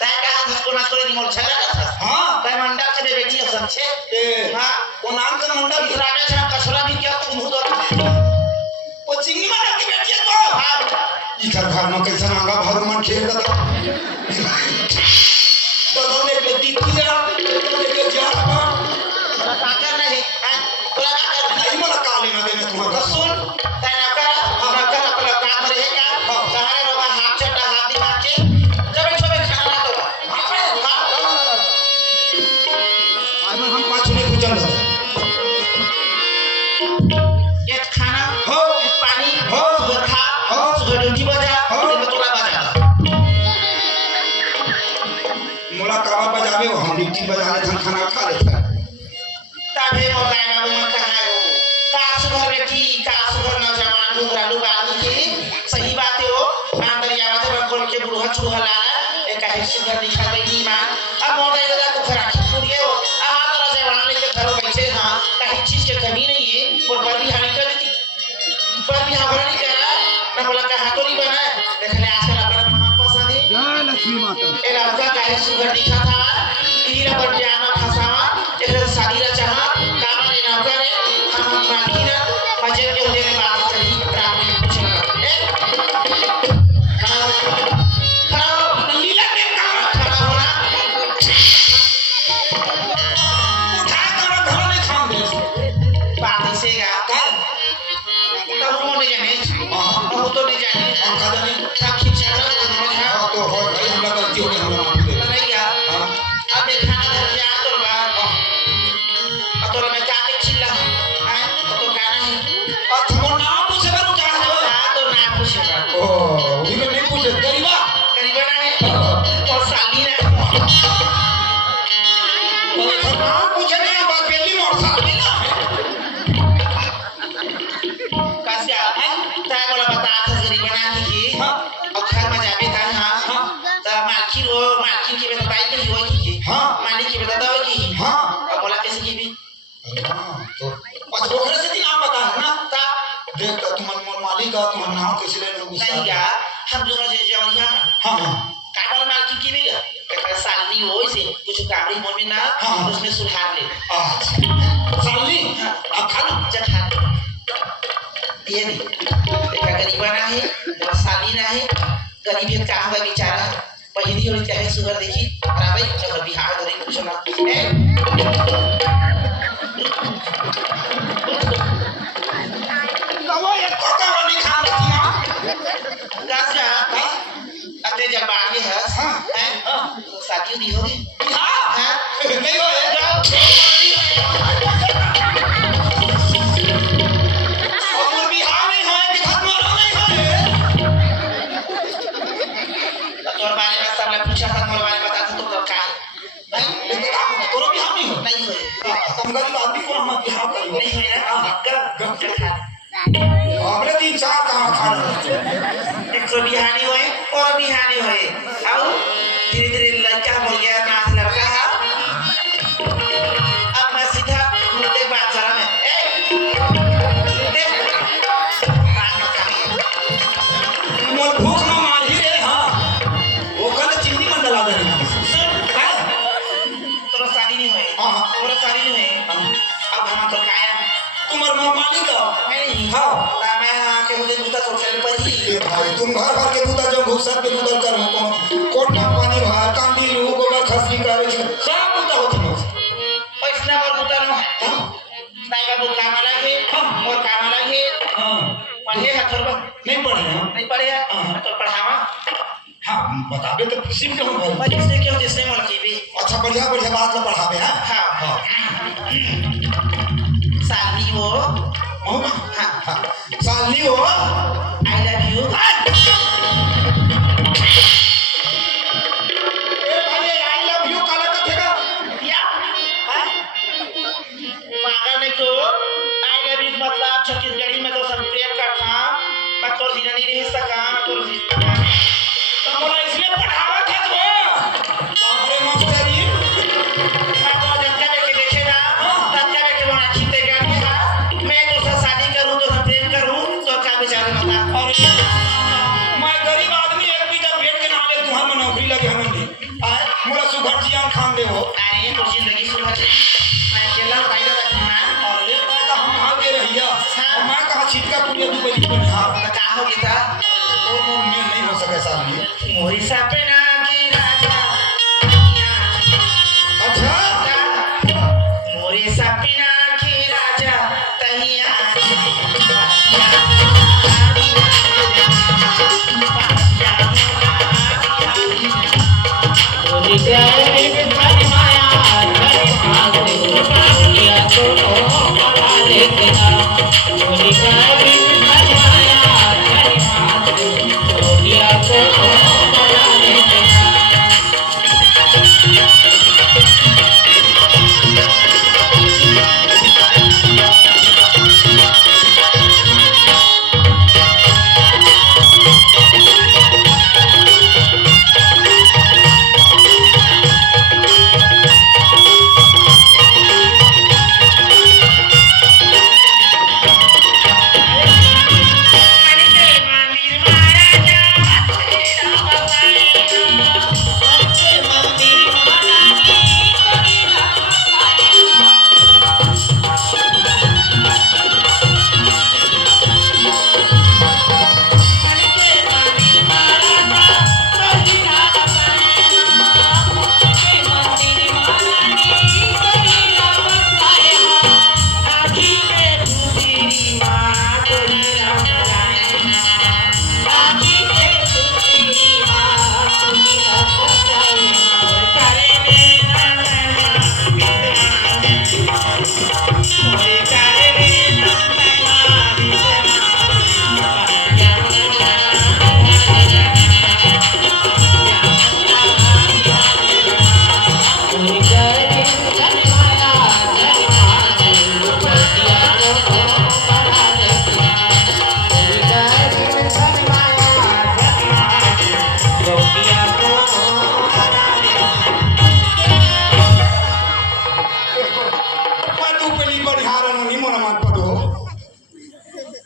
ताय कहा धसको ना करे निमोल झगड़ा था हां ताय मंडल से बेटी असन छे ए हां वो नाम का मंडल राजा छा कसरा भी क्या तुम हो वो चिंगी मंडल की बेटी है तो हां इधर घर में कैसे आंगा भर मन खेल रहा तो ने बेटी किया तो ने जा काकर नहीं हां बोला काकर नहीं बोला का लेना देना तुम्हारा सुन ताय नौकर अपना काम रहेगा कहां रोगा हाथ चटा हाथ दिमाग के जब छोबे खाना तो आज हम पांच ने पूछल रहा एक खाना हो एक पानी हो सुगर खा हो सुगर ड्यूटी बजा हो। एक तोला बजा मोला कावा बजावे हो हम ड्यूटी बजा ले खाना खा लेता ताभे मोबाइल में मन कहा हो का सुगर बेटी का सुगर नौजवान घुघरालू बाबू की सही बात है हो आंदरिया बात है बोल के बुढ़ा चूहा लाला एक है सुगर दिखा देगी मां अब मोबाइल दादा को खराब छूट गए हो आहा तरह से वहां लेके घर बैठे हां कहीं चीज की कमी नहीं है और पर भी हानि कर दी पर भी हमारा नहीं करा ना बोला कहा तो नहीं बना देखले आजकल अपना मन पसंद है जय लक्ष्मी माता ए लड़का काहे सुगर दिखा था हीरा पर जाना फसावा एक शादी रा चाहा काम ने ना करे हम बाकी ना मजे के उधर में बात करी राम ने कुछ ना खड़ा लीला के काम खड़ा होना उठा कर घर में खाम दे बात से गा का तब वो नहीं जाने वो तो नहीं जाने हम का जाने सब खिंचा ना तो हो भाई हमरा गलती हो गई हमरा माफ दे नहीं गा हां अब देखा ना जा तो बा तो मैं क्या के चिल्ला है तो गाना है अच्छा वो नाम पूछे करू क्या है तो ना पूछेगा ओ उही में नहीं पूछे गरीबा करीबन है और साली ना वो नाम पूछे नहीं बात पहली मोर साली ना कासिया ताय बोला बता था करीबन की हां और घर में जाबे था हां तो मालकिन की बता बाई की हो की हां मालिक की बता दो की हां और बोला कैसे की भी तो पांच ओकरे से नाम बता ना ता देख तो तुम मोर मालिक का तुम नाम कैसे ले लो नहीं गा हम दोनों जे जवरिया हां का बोला मालकिन की भी कहता साली हो से कुछ कामड़ी मन में ना हाँ। उसमें सुधार ले अच्छा साली अब खा लो जब खा ये नहीं देखा गरीबा ना है और साली ना है गरीबियत का होगा बेचारा पहिली और चाहे सुगर देखी रावई जब बिहार करे कुछ ना ए कहो एक कोका वाली खा लेती गाजा अते जब बागी है हाँ। हैं तो शादी दी होगी हां हैं नहीं हो जाओ और बिहार में है कि खत्म नहीं है तोर बारे में सब लोग पूछा था मोर बारे में बता तो का नहीं लेकिन काम करो बिहार में हो नहीं होए तुम गरीब आदमी को हम बिहार करो नहीं होए ना गम चल खा हमरे 3-4 कहां खा रहे एक तो बिहानी होए और बिहानी होए आओ धीरे धीरे लड़का हो गया नाच लड़का है अब मैं सीधा मुद्दे बात करा मैं मोर भूख न मारी रे हां वो कल चिन्नी मन डला दे तोरा शादी नहीं हुए हां तोरा शादी नहीं हुए अब हम तो काया तुम्हार मां मालिक का नहीं हां मैं के मुझे दूसरा सोचने पर ही ए भाई तुम घर भर के दूता जब घुसा के दूता कर हो कोटा पानी भार कांदी लू गोबर खसली करे छे सब दूता होत न पैसा और उतर हां नहीं बाबू काम लगे और काम लगे हां पढ़े हथर नहीं पढ़े हां नहीं पढ़े तो पढ़ावा हां बताबे तो खुशी में कहूं भाई पर इससे क्यों जिसने मन की भी अच्छा बढ़िया बढ़िया बात में पढ़ावे हां हाँ हां साली वो हां साली हो आई लव यू ए भाई आई लव यू काला कथेगा या हाँ पागल नहीं तो आई लव यू मतलब छत्तीसगढ़ी में तो सब प्रेम करता मैं तोर दिन नहीं रह सका मैं तोर तो बोला इसलिए पढ़ावा थे तो बाप रे मास्टरी मान ले हो अरे तो जिंदगी सुधर मैं अकेला कायदा रखी मां और ले मैं का हम हां दे रही है और मैं कहा छिटका पुलिया तू बड़ी बनिहार तो का हो गया और मोर में नहीं हो सके सामने मोरी सपना की राजा अच्छा मोरी सपना की राजा तहिया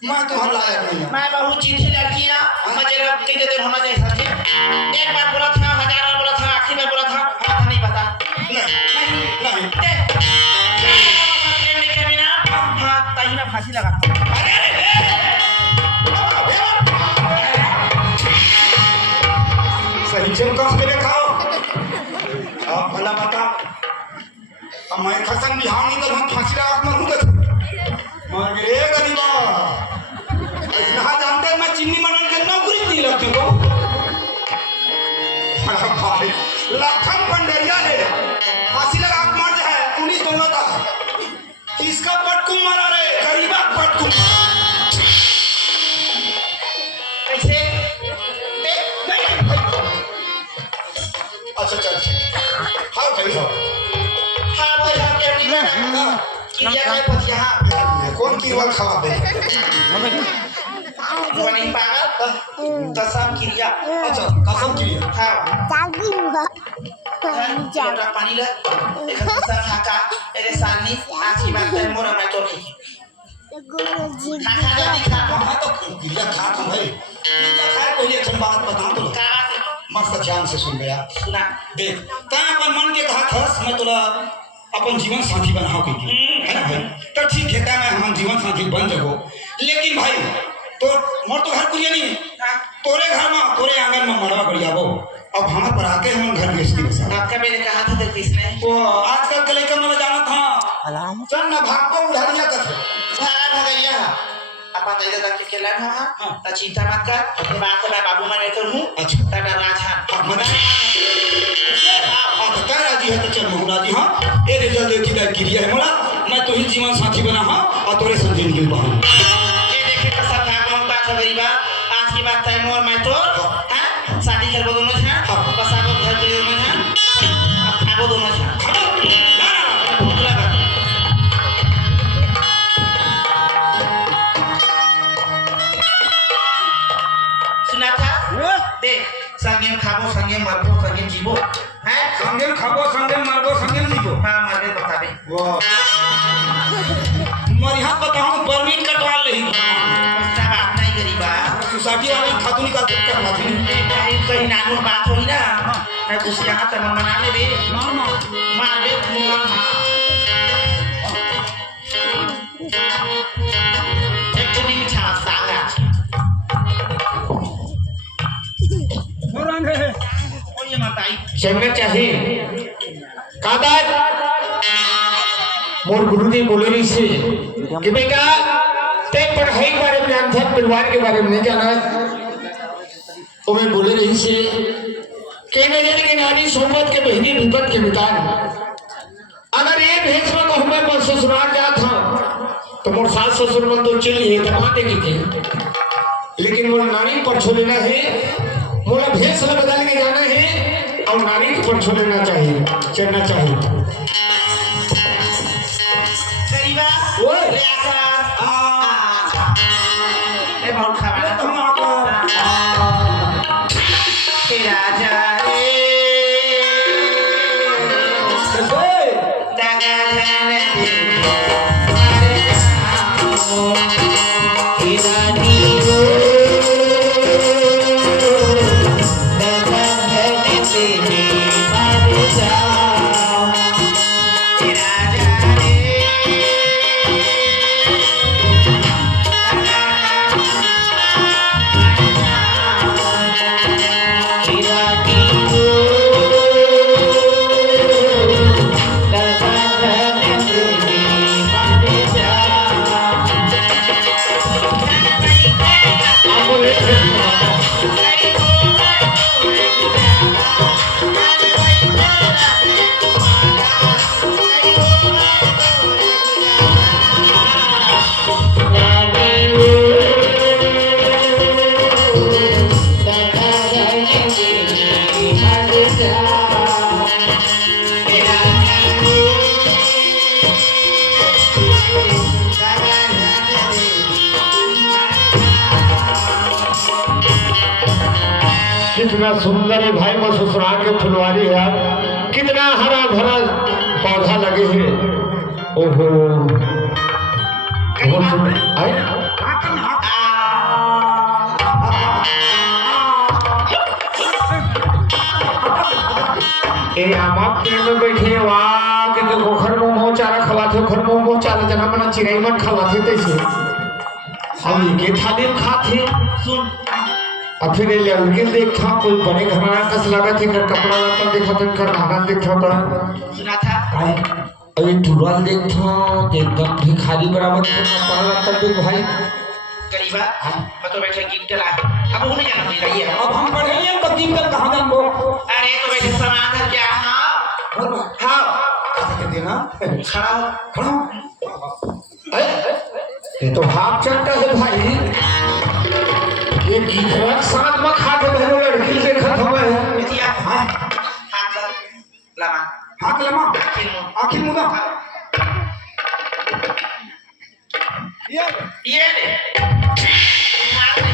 मैं तो हर लायक नहीं हूं। मैं बहुत चिट्ठी लड़कियां मुझे कई देर होना चाहिए सके एक बार बोला था 1000 बार बोला था आखिरी बार बोला था पता नहीं पता नहीं प्रेम के बिना हां ताही में फांसी लगा सही से कस के खाओ अब भला बता अब मैं खसन बिहार निकल हम फांसी लगा मरूंगा मर गए गरीबा ऐसा जानते मैं चिन्नी मनन के नौकरी नहीं लगते को भाई लखन पंडरिया है फांसी लगा मर जाए 19 दोनों था इसका पटकुम मारा रे गरीबा पटकुम कैसे अच्छा चल हाँ भाई साहब हां भाई हम के लिए कि जगह पर यहां कौन की रोल खवा दे वनी पागल कसम क्रिया अच्छा कसम क्रिया हां जोटा पानी ले एक दूसरा खाका एरे सानी आज की बात है मोरा मैं तो नहीं खाका नहीं खा हाँ तो क्रिया खा तुम भाई क्रिया खा कोई एक बात बता तो का मस्त ध्यान से सुन गया सुना देख तै अपन मन के कहा था मैं तोला अपन जीवन साथी बनाओ के है ना भाई तो ठीक है तै मैं हम जीवन साथी बन जाबो लेकिन भाई तो मोर तो घर कुरिया नहीं तोरे घर में तोरे आंगन में मड़वा बढ़ियाबो अब हमारे पर आके हम घर बेचती बसा आपका मैंने कहा था तो किसने वो आजकल के लड़का मैं जाना था चल ना भागो उधारिया कथे भागा भगैया अपन इधर तक के खेला ना हां तो चिंता मत कर ये बात का बाबू मैं तो हूं अच्छा तड़ा राजा मना हाँ तो क्या राजी है तो चल मोहरा जी हाँ ये रे जल्दी की दाई क्रिया है मोला मैं तो ही जीवन साथी बना हाँ और तोरे संग जिंदगी बहू ये देखे तो सब भागों का खबरीबा आज की बात है मोर मैं तो हां शादी कर दोनों हैं बस आप घर के दोनों हैं अब खाबो दोनों हैं सुना था देख संगे खाबो संगे मरबो संगे जीवो हैं संगे खाबो संगे मरबो संगे जीवो हां मरे बताबे वाह मर यहाँ बताऊं परमिट कटवा ले उसका बात नहीं गरीबा सोसाइटी वाले खातू निकाल के करवा दी कहीं नानू बात होई ना मैं कुछ यहाँ तक मना ले बे मार बे मुआ एक तो नहीं छा सागा और ये माताई चलना चाहिए कादार मोर गुरुजी बोले रही से कि बेटा ते पढ़ाई के बारे में जानता है परिवार के बारे में नहीं जाना तो मैं बोले रही से कि मेरे लिए नानी सोमत के बहनी विपत के मितान अगर ये भेष में कहूँ मैं ससुराल जाता हूँ तो मोर सास ससुर मन तो चिल्ली है दबा देगी थे लेकिन मोर नानी पर छो लेना है मोला भेष बदल के जाना है और नारी को पर छो लेना चाहिए चलना चाहिए करीबा ओए। ले आका ए बहुत खावा तुम आकर के राजा रे दागा जाने दे मारे जाओ की रानी रो दागा जाने दे मारे जाओ की राजा रे कितना सुंदर है भाई वो ससुराल के फुलवारी है कितना हरा भरा पौधा लगे हैं ओहो बहुत सुंदर आए ए आमा पेड़ में बैठे वाह के गोखर में चारा खवाते घर में चारा जना मना चिड़ै मन खवाते तैसे हम के थाली में खाते सुन और फिर ये लड़के देखा कोई बड़े घराना कस लगा थे कर कपड़ा लता देखा था कर धागा देखा था सुना था अभी टुरल देखा एकदम भिखारी बराबर था कपड़ा लता देख भाई करीबा मैं तो बैठे गिफ्ट ला अब उन्हें जाना चाहिए रही है अब हम पढ़ रहे हैं तो दिन तक कहाँ जाएंगे अरे तो बैठे सामान है क्या हाँ कैसे देना खड़ा हो खड़ा हो। ये तो हाफ चक्कर है भाई ये गिरक साथ में खा के बहनों लड़की देखा था मैं बिटिया हाथ लमा हाथ लमा आखिर मुदा ये ले मार दे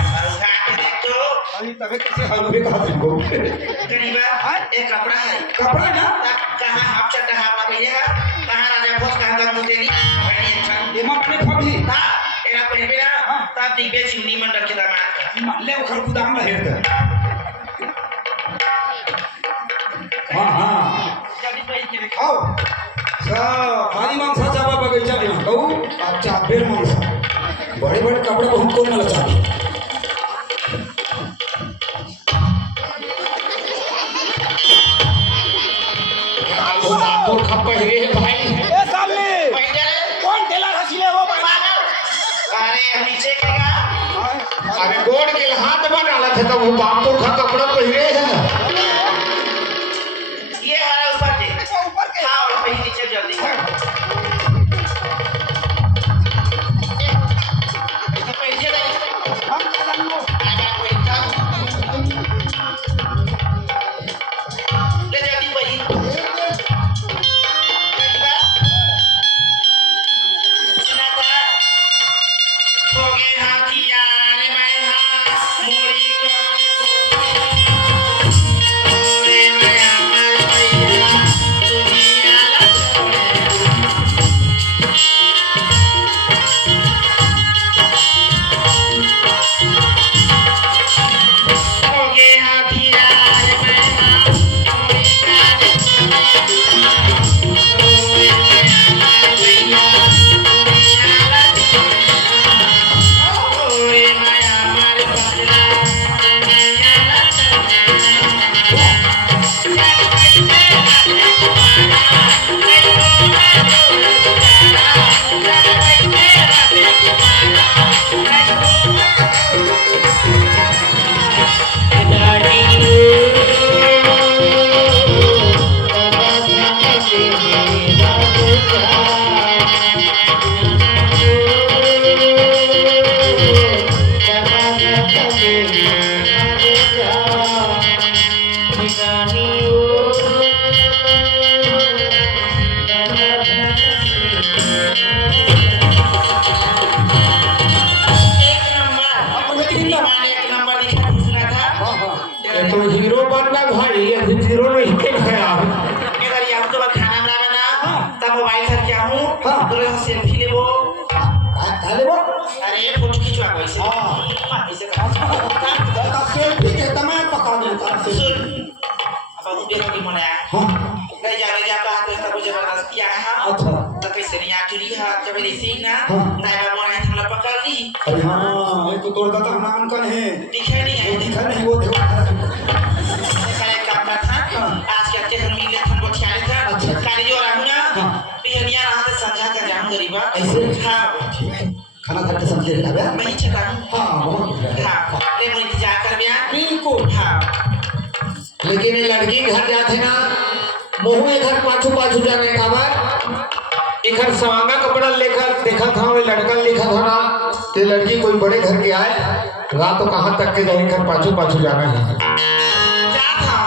और उठा के देख तो अभी तबे कैसे हलवे का तुमको करीबा एक कपड़ा है कपड़ा ना कहाँ हाफ चट्टा हाफ ना पहले है कहाँ राजा भोज कहाँ का मुझे नहीं बड़ी अच्छा ये मां अपने फबी ता एरा पहले ना ता दिव्य चिमनी मंडल के दामाद ले वो खरगुदाम में हेरता हां हां जल्दी पहले के आओ खाली मांसा चाबा बगीचा में कहू अच्छा बेर मांसा बड़े बड़े कपड़े बहुत कौन न चाहते आपको खपहरे है भाई ए सामने पहले कौन टेलर हसीले वो पागल अरे नीचे का अरे गोड़ के हाथ में डाला था तो वो बापू का कपड़ा पहरे है ये हमारा ऊपर दे ऊपर के हाँ और पहले नीचे जल्दी पैसे नहीं हम चलेंगे आगा कोई था ले जल्दी भाई सुना था हो गए हाथी यार मैं हाँ मोरी को एक नंबर दिखा दूसरा था हाँ हाँ ये तो हीरो बनना भाई अभी जीरो नहीं के गया अगर यहाँ तो खाना बना बना तब मोबाइल करके आऊँ हाँ। तो यहाँ सेल्फी लेबो खाले वो अरे फोटो खिंचवा ऐसे हाँ। ऐसे कर का सेल्फी के तमाम पका देता है सुन अब वो देखो कि मने हाँ नहीं जाने जा कहा तो तब जबरदस्ती आया है अच्छा तो कैसे नहीं आटुरी है जब ऐसे ही ना हाँ। नहीं बाबू ने हमला पकड़ ली अरे हाँ ये तो तोड़ का नाम कौन है दिखा नहीं वो है दिखा नहीं वो देखो ऐसा एक काम था आज के अच्छे हम मिले थे वो ख्याल था अच्छा। काली जो रहू ना हाँ। पिहनिया रहा तो समझा कर जाऊं गरीबा ऐसे? हाँ ठीक है खाना खा के समझे ना बे मैं चला हूं हाँ बहुत बढ़िया। हाँ ले मुझे इंतजार कर बिया बिल्कुल हाँ लेकिन ये लड़की घर जाते ना मोहू ये घर पाछू पाछू जाने का बार एक घर सवांगा कपड़ा लेकर देखा था वो लड़का लिखा था ना ये लड़की कोई बड़े घर के आए रात तो कहाँ तक के जाए घर पाछू पाछू जाना है जा था